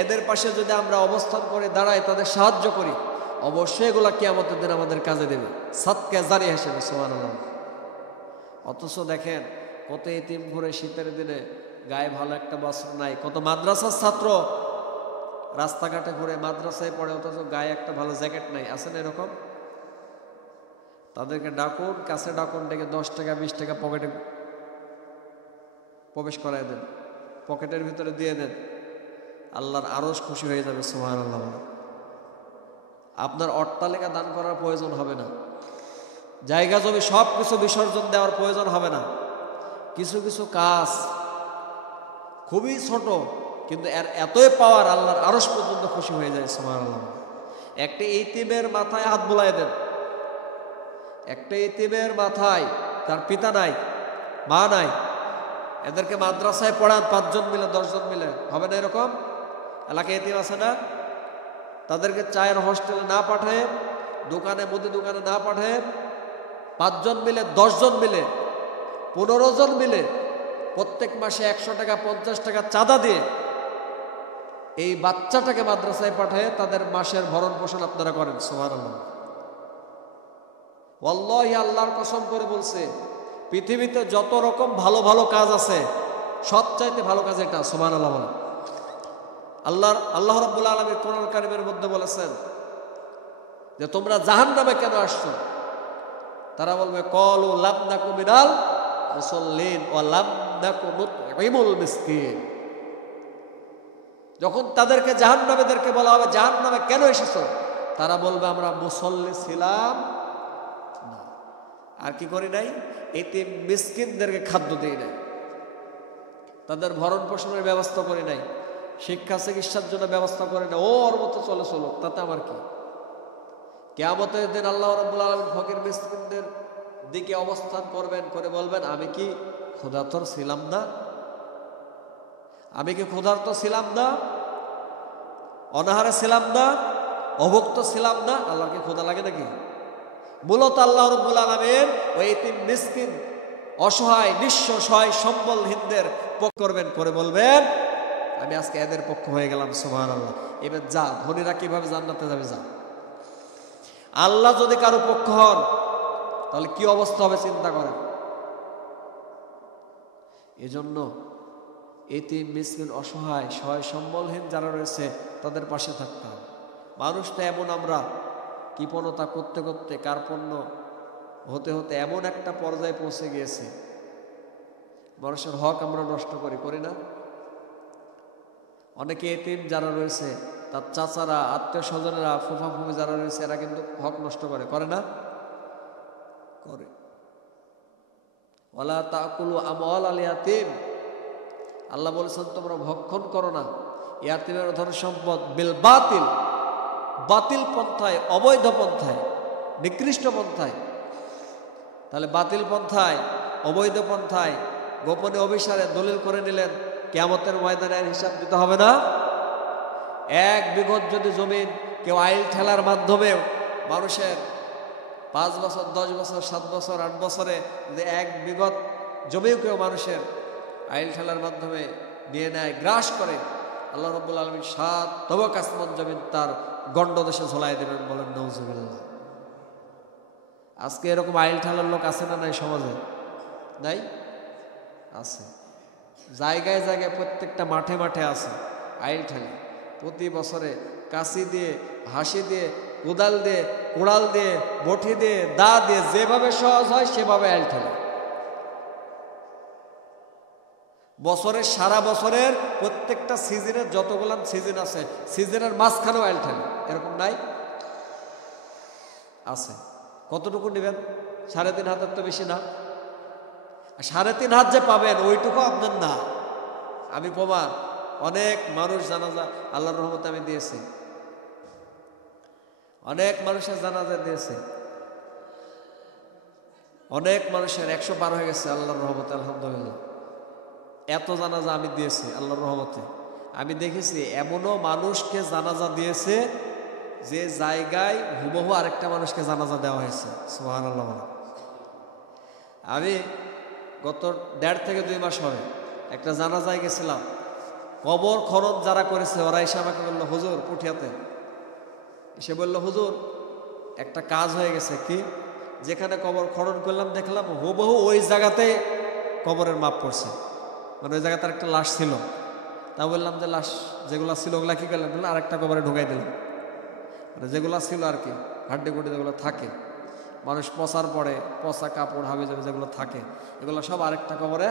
এদের পাশে যদি আমরা অবস্থান করে দাঁড়াই, তাদের সাহায্য করি, অবশ্যই এগুলা কিয়ামতের দিন আমাদের কাজে দেবে, সাদকা জারিয়া হিসেবে। সুবহানাল্লাহ। অথচ দেখেন কত এতিম ঘুরে শীতের দিনে, গায়ে ভালো একটা বস্ত্র নাই, কত মাদ্রাসার ছাত্র রাস্তাঘাটে ঘুরে, মাদ্রাসায় পড়ে, অথচ গায়ে একটা ভালো জ্যাকেট নাই। আছে না এরকম? তাদেরকে ডাকুন, কাছে ডাকুন, ডেকে 10 টাকা 20 টাকা পকেটে প্রবেশ করায় দেন, পকেটের ভিতরে দিয়ে দেন, আল্লাহর আরশ খুশি হয়ে যাবে। সুবহানাল্লাহ। আপনার অট্টালিকা দান করার প্রয়োজন হবে না, জায়গা জমি সব কিছু বিসর্জন দেওয়ার প্রয়োজন হবে না। কিছু কিছু কাজ খুবই ছোট, কিন্তু এর এতই পাওয়ার, আল্লাহর আরশ পর্যন্ত খুশি হয়ে যায়। সুবহানাল্লাহ। একটা ইতিমের মাথায় হাত বুলায় দেন, একটা ইতিমের মাথায়, তার পিতা নাই, মা নাই, এদেরকে মাদ্রাসায় পড়ান 5 জন মিলে, 10 জন মিলে, হবে না এরকম? এলাকায় ইতিম আছে না? তাদেরকে চায়ের হোস্টেলে না পাঠায়, দোকানে, মুদি দোকানে না পাঠায়, 5 জন মিলে, 10 জন মিলে, 15 জন মিলে প্রত্যেক মাসে 100 টাকা 50 টাকা চাঁদা দিয়ে এই বাচ্চাটাকে মাদ্রাসায় পাঠায় তাদের মাসের ভরণ পোষণ আপনারা করেন। সুবহানাল্লাহ। ওয়াল্লাহি, আল্লাহর কসম করে বলছে, পৃথিবীতে যত রকম ভালো ভালো কাজ আছে সবচাইতে ভালো কাজ এটা। সুবহানাল্লাহ বলেন। আল্লাহ রাব্বুল আলামিন কোরআন কারীমের মধ্যে বলেছেন যে তোমরা জাহান্নামে কেন আসছো? তারা বলবে ক্বালু লাম নাকু মিনাল মুসাল্লিন ওয়া লাম নাকু নুতঈমুল মিসকিন। যখন তাদেরকে জাহান্নামীদেরকে বলা হবে জাহান্নামে কেন এসেছো, তারা বলবে আমরা মুসল্লি ছিলাম না, আর কি করি নাই, এতিম মিসকিনদেরকে খাদ্য দেই নাই, তাদের ভরণ পোষণের ব্যবস্থা করি নাই, শিক্ষা চিকিৎসার জন্য ব্যবস্থা করে না, ওর মতো চলে চলো, তাতে আমার কি? কিয়ামতের দিন আল্লাহ রাব্বুল আলামিন ফকির মিসকিনদের দিকে অবস্থান করবেন, করে বলবেন আমি কি ক্ষুধার্ত ছিলাম না? আমি কি ক্ষুধার্ত ছিলাম না? অনাহারে ছিলাম না? অভুক্ত ছিলাম না? আল্লাহকে ক্ষুধা লাগে নাকি? মূলত আল্লাহ রাব্বুল আলামিন ওই এতিম মিসকিন অসহায় নিঃস্ব সহায় সম্বলহীনদের পক্ষ করবেন, করে বলবেন আমি আজকে এদের পক্ষ হয়ে গেলাম। সুবহানাল্লাহ। এবার যা, ধনীরা কিভাবে জান্নাতে যাবে যা। আল্লাহ যদি কারো পক্ষ হন তাহলে কি অবস্থা হবে চিন্তা করেন। এজন্য এতিম মিসকিন অসহায় সহায় সম্বলহীন যারা রয়েছে তাদের পাশে থাকতে হবে। মানুষ তো এমন, আমরা কৃপণতা করতে করতে কার্পণ্য হতে হতে এমন একটা পর্যায়ে পৌঁছে গিয়েছে, মানুষের হক আমরা নষ্ট করি না? অনেকে এতিম যারা রয়েছে তার চাচারা, আত্মীয় স্বজনেরা, ফুফা ফুফি যারা রয়েছে এরা কিন্তু হক নষ্ট করে না? করে। ওয়ালা তাকুলু আমওয়ালাল ইয়াতীম, আল্লাহ বলেছেন তোমরা ভক্ষণ করো না ইয়াতীমের ধন সম্পদ বিল বাতিল, বাতিল পন্থায়, অবৈধ পন্থায়, নিকৃষ্ট পন্থায়। তাহলে বাতিল পন্থায়, অবৈধ পন্থায়, গোপনে অভিসারে দলিল করে নিলেন, কিয়ামতের ময়দানে হিসাব দিতে হবে না? এক বিঘত যদি জমিন কেউ আইল ঠেলার মাধ্যমে মানুষের 5 বছর 10 বছর 7 বছর 8 বছরে যদি এক বিঘত জমিও কেউ মানুষের আইল ঠেলার মাধ্যমে নিয়ে নেয়, গ্রাস করে, আল্লাহ রাব্বুল আলামিন 7 তবক আসমান জমিন তার গণ্ডদেশে ঝোলাই দেবেন। বলেন নাউজুবিল্লাহ। আজকে এরকম আইল ঠেলার লোক আছে না নাই সমাজে? নাই? আছে। জায়গায় জায়গায় প্রত্যেকটা মাঠে মাঠে আছে আইল ঠেলে। প্রতি বছরে কাঁচি দিয়ে, হাসি দিয়ে, কোদাল দিয়ে, কোড়াল দিয়ে, বটি দিয়ে, দা দিয়ে, যেভাবে সহজ হয় সেভাবে আইল ঠেলে। বছরের সারা বছরের প্রত্যেকটা সিজনের যতগুলো সিজন আছে সিজনের মাঝখানেও আইল ঠেলে। এরকম নাই? আছে। কতটুকু নেবেন? 3.5 হাতের তো বেশি না। 3.5 হাত যে পাবেন ওইটুকু আপনার না। আমি প্রমাণ, অনেক মানুষ জানাজা আল্লাহর রহমতে আমি দিয়েছি, অনেক মানুষের জানাজা দিয়েছে, অনেক মানুষের 100 পার হয়ে গেছে আল্লাহর রহমতে, আলহামদুলিল্লাহ। এত জানাজা আমি দিয়েছি আল্লাহর রহমতে। আমি দেখেছি এমনও মানুষকে জানাজা দিয়েছে যে জায়গায় হুবহু আরেকটা মানুষকে জানাজা দেওয়া হয়েছে। সুবহানাল্লাহ। আমি গত 1.5 থেকে 2 মাস হবে একটা জানাজায় গেছিলাম। কবর খনন যারা করেছে ওরা এসে আমাকে বললো হুজুর, পুঠিয়াতে এসে বললো হুজুর একটা কাজ হয়ে গেছে। কি? যেখানে কবর খনন করলাম দেখলাম হুবহু ওই জায়গাতে কবরের মাপ পড়ছে, মানে ওই জায়গাতে একটা লাশ ছিল। তা বললাম যে লাশ যেগুলো ছিল ওগুলা কি করলাম? বললাম আরেকটা কবরে ঢুকাই দিলাম। মানে যেগুলো ছিল আর কি, হাড্ডি গুড্ডি যেগুলো থাকে, মানুষ পচার পরে পচা কাপড় হাবি যাবে যেগুলো থাকে, এগুলো সব আরেকটা কবরে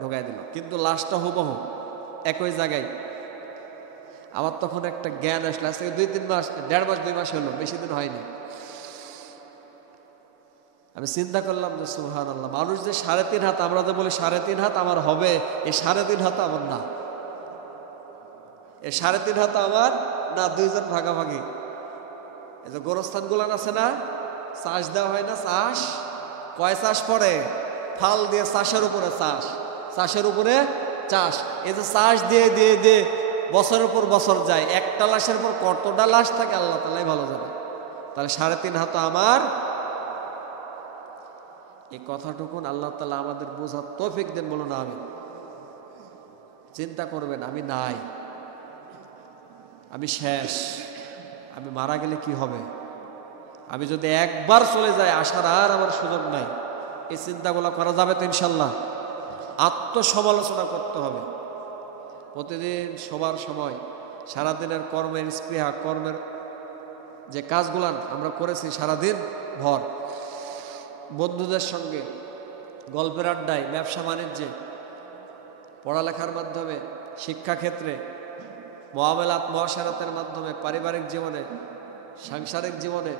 ঢুকাই দিল, কিন্তু লাশটা হুবহু একই জায়গায়। আমার তখন একটা জ্ঞান আসলে, আজকে 2-3 মাস, 1.5 মাস 2 মাস হলো, বেশি দিন হয়নি। আমি চিন্তা করলাম যে সুবহানাল্লাহ, মানুষ যে 3.5 হাত, আমরা যে বলি 3.5 হাত আমার হবে, এই 3.5 হাত আমার না, এই 3.5 হাত আমার না, 2 জন ভাগাভাগি। এই যে গোরস্থান গুলান আছে না, চাষ দেওয়া হয় না, চাষ কয় চাষ পড়ে, ফাল দিয়ে চাষের উপরে চাষ, চাষের উপরে চাষ। এই যে চাষ দিয়ে দিয়ে দিয়ে বছরের পর বছর যায়, একটা লাশের পর কতটা লাশ থাকে আল্লাহ তাআলাই ভালো জানে। তাহলে 3.5 হাত আমার। এই কথাটুকুন আল্লাহ তাআলা আমাদের বোঝার তৌফিক দেন, বলুন আমিন। চিন্তা করবেন আমি নাই, আমি শেষ, আমি মারা গেলে কি হবে, আমি যদি একবার চলে যাই আসার আর আমার সুযোগ নাই, এই চিন্তাগুলো করা যাবে তো ইনশাল্লাহ? আত্মসমালোচনা করতে হবে প্রতিদিন, সবার সময়, সারাদিনের কর্মের স্পৃহা, কর্মের যে কাজগুলান আমরা করেছি সারাদিন ভর, বন্ধুদের সঙ্গে গল্পের আড্ডায়, ব্যবসা বাণিজ্যে, পড়ালেখার মাধ্যমে, শিক্ষাক্ষেত্রে, মুআমালাত মুআশারাতের মাধ্যমে, পারিবারিক জীবনে, সাংসারিক জীবনে,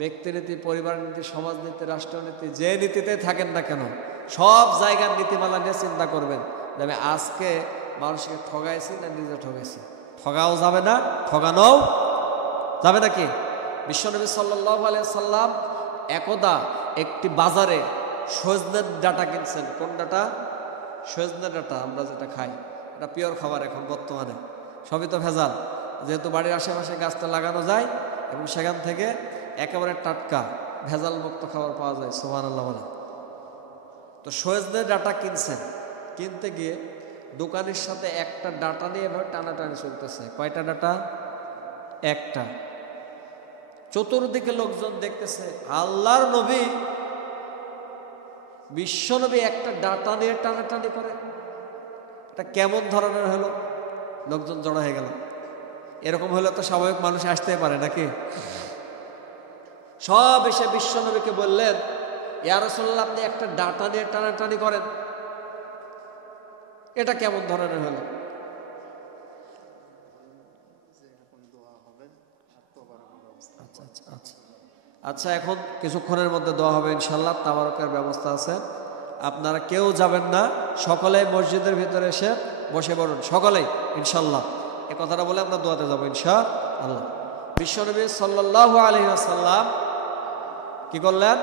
ব্যক্তিনীতি, পরিবার নীতি, সমাজনীতি, রাষ্ট্রনীতি, যে নীতিতে থাকেন না কেন সব জায়গার নীতিমালা নিয়ে চিন্তা করবেন যে আমি আজকে মানুষকে ঠগাইছি না নিজে ঠগাইছি। ঠগাও যাবে না, ঠগানোও যাবে নাকি? বিশ্বনবী সাল্লাল্লাহু আলাইহি সাল্লাম একদা একটি বাজারে সজনের ডাটা কিনছেন। কোন ডাটা? সজনের ডাটা। আমরা যেটা খাই এটা পিওর খাবার, এখন বর্তমানে সবই তো ভেজাল, যেহেতু বাড়ির আশেপাশে গাছটা লাগানো যায় এবং সেখান থেকে একেবারে টাটকা ভেজাল মুক্ত খাবার পাওয়া যায়। সুবহানাল্লাহ বলেন। তো সজনের ডাটা কিনছেন, কিনতে গিয়ে দোকানের সাথে একটা ডাটা নিয়ে এভাবে টানাটানি চলতেছে। কয়টা ডাটা? একটা। চতুর্দিকে লোকজন দেখতেছে, আল্লাহর নবী, বিশ্ব নবী একটা ডাটা নিয়ে টানাটানি করে, এটা কেমন ধরনের হলো? লোকজন জড়ো হয়ে গেল। এরকম হলে তো স্বাভাবিক মানুষ আসতেই পারে নাকি? সব এসে বিশ্ব নবীকে বললেন, ইয়া রাসূলুল্লাহ, আপনি একটা ডাটা নিয়ে টানাটানি করেন, এটা কেমন ধরনের হলো? আচ্ছা, এখন কিছুক্ষণের মধ্যে দোয়া হবে ইনশাল্লাহ, তাবারকের ব্যবস্থা আছে। আপনারা কেউ যাবেন না, সকলেই মসজিদের ভিতরে এসে বসে পড়ুন, সকলেই ইনশাল্লাহ। এ কথাটা বলে আমরা দোয়াতে যাবো ইনশাআল্লাহ। বিশ্বনবী সাল্লাল্লাহু আলাইহি ওয়াসাল্লাম কি করলেন?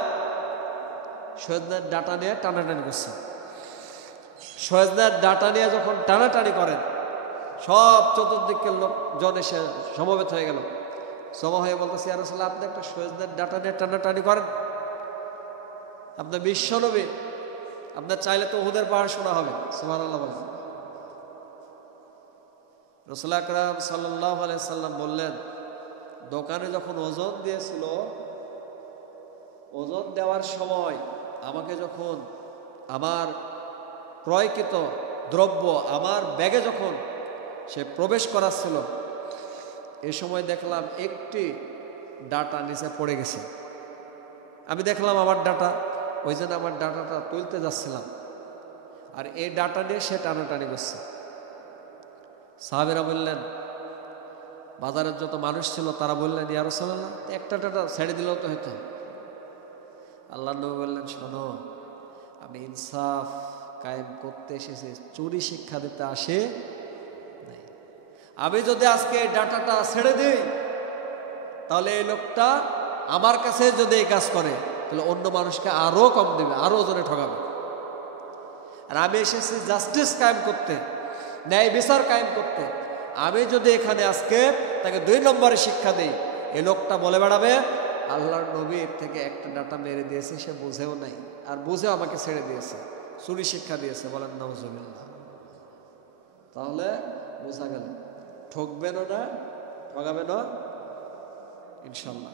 সজনের ডাটা নিয়ে টানাটানি করছেন। সজনের ডাটা নিয়ে যখন টানাটানি করেন, সব চতুর্দিকের লোকজন এসে সমবেত হয়ে গেল। জমা হয়ে বলতেছে, ইয়া রাসূলুল্লাহ, আপনি একটা সজনের ডাটা নিয়ে টানাটানি করেন, আপনার বিশ্ব নবী, আপনার চাইলে তো উহুদের পাহাড় শোনা হবে। সুবহানাল্লাহ বলেন। রাসূল আকরাম সাল্লাল্লাহু আলাইহি সাল্লাম বললেন, দোকানে যখন ওজন দিয়েছিল, ওজন দেওয়ার সময় আমাকে যখন আমার ক্রয়কৃত দ্রব্য আমার ব্যাগে যখন সে প্রবেশ করাচ্ছিল, এ সময় দেখলাম একটি ডাটা নিচে পড়ে গেছে। আমি দেখলাম আমার ডাটা, ওই জন্য আমার ডাটাটা তুলতে যাচ্ছিলাম, আর এই ডাটা নিয়ে সে টানাটানি করছে। সাহাবীরা বললেন, বাজারের যত মানুষ ছিল তারা বললেন, ইয়া রাসূলুল্লাহ, একটা ডাটা ছেড়ে দিলেও তো হতো। আল্লাহর নবী বললেন, শোনো, আমি ইনসাফ কায়েম করতে এসেছি, চুরি শিক্ষা দিতে আসে নাই। আমি যদি আজকে এই ডাটাটা ছেড়ে দিই, তাহলে এই লোকটা আমার কাছে যদি এই কাজ করে, তাহলে অন্য মানুষকে আরো কম দেবে, আরো ওজনে ঠকাবে। আর আমি এসেছি জাস্টিস কায়েম করতে, ন্যায় বিচার কায়েম করতে। আমি যদি এখানে আজকে তাকে 2 নম্বরে শিক্ষা দিই, এই লোকটা বলে বেড়াবে আল্লাহর নবীর থেকে একটা ডাটা মেরে দিয়েছে, সে বুঝেও নাই, আর বুঝেও আমাকে ছেড়ে দিয়েছে, চুরি শিক্ষা দিয়েছে। বলেন নাউজুবিল্লাহ। তাহলে বোঝা গেল ঠকবেনও না, ঠগাবেনও ইনশাল্লাহ।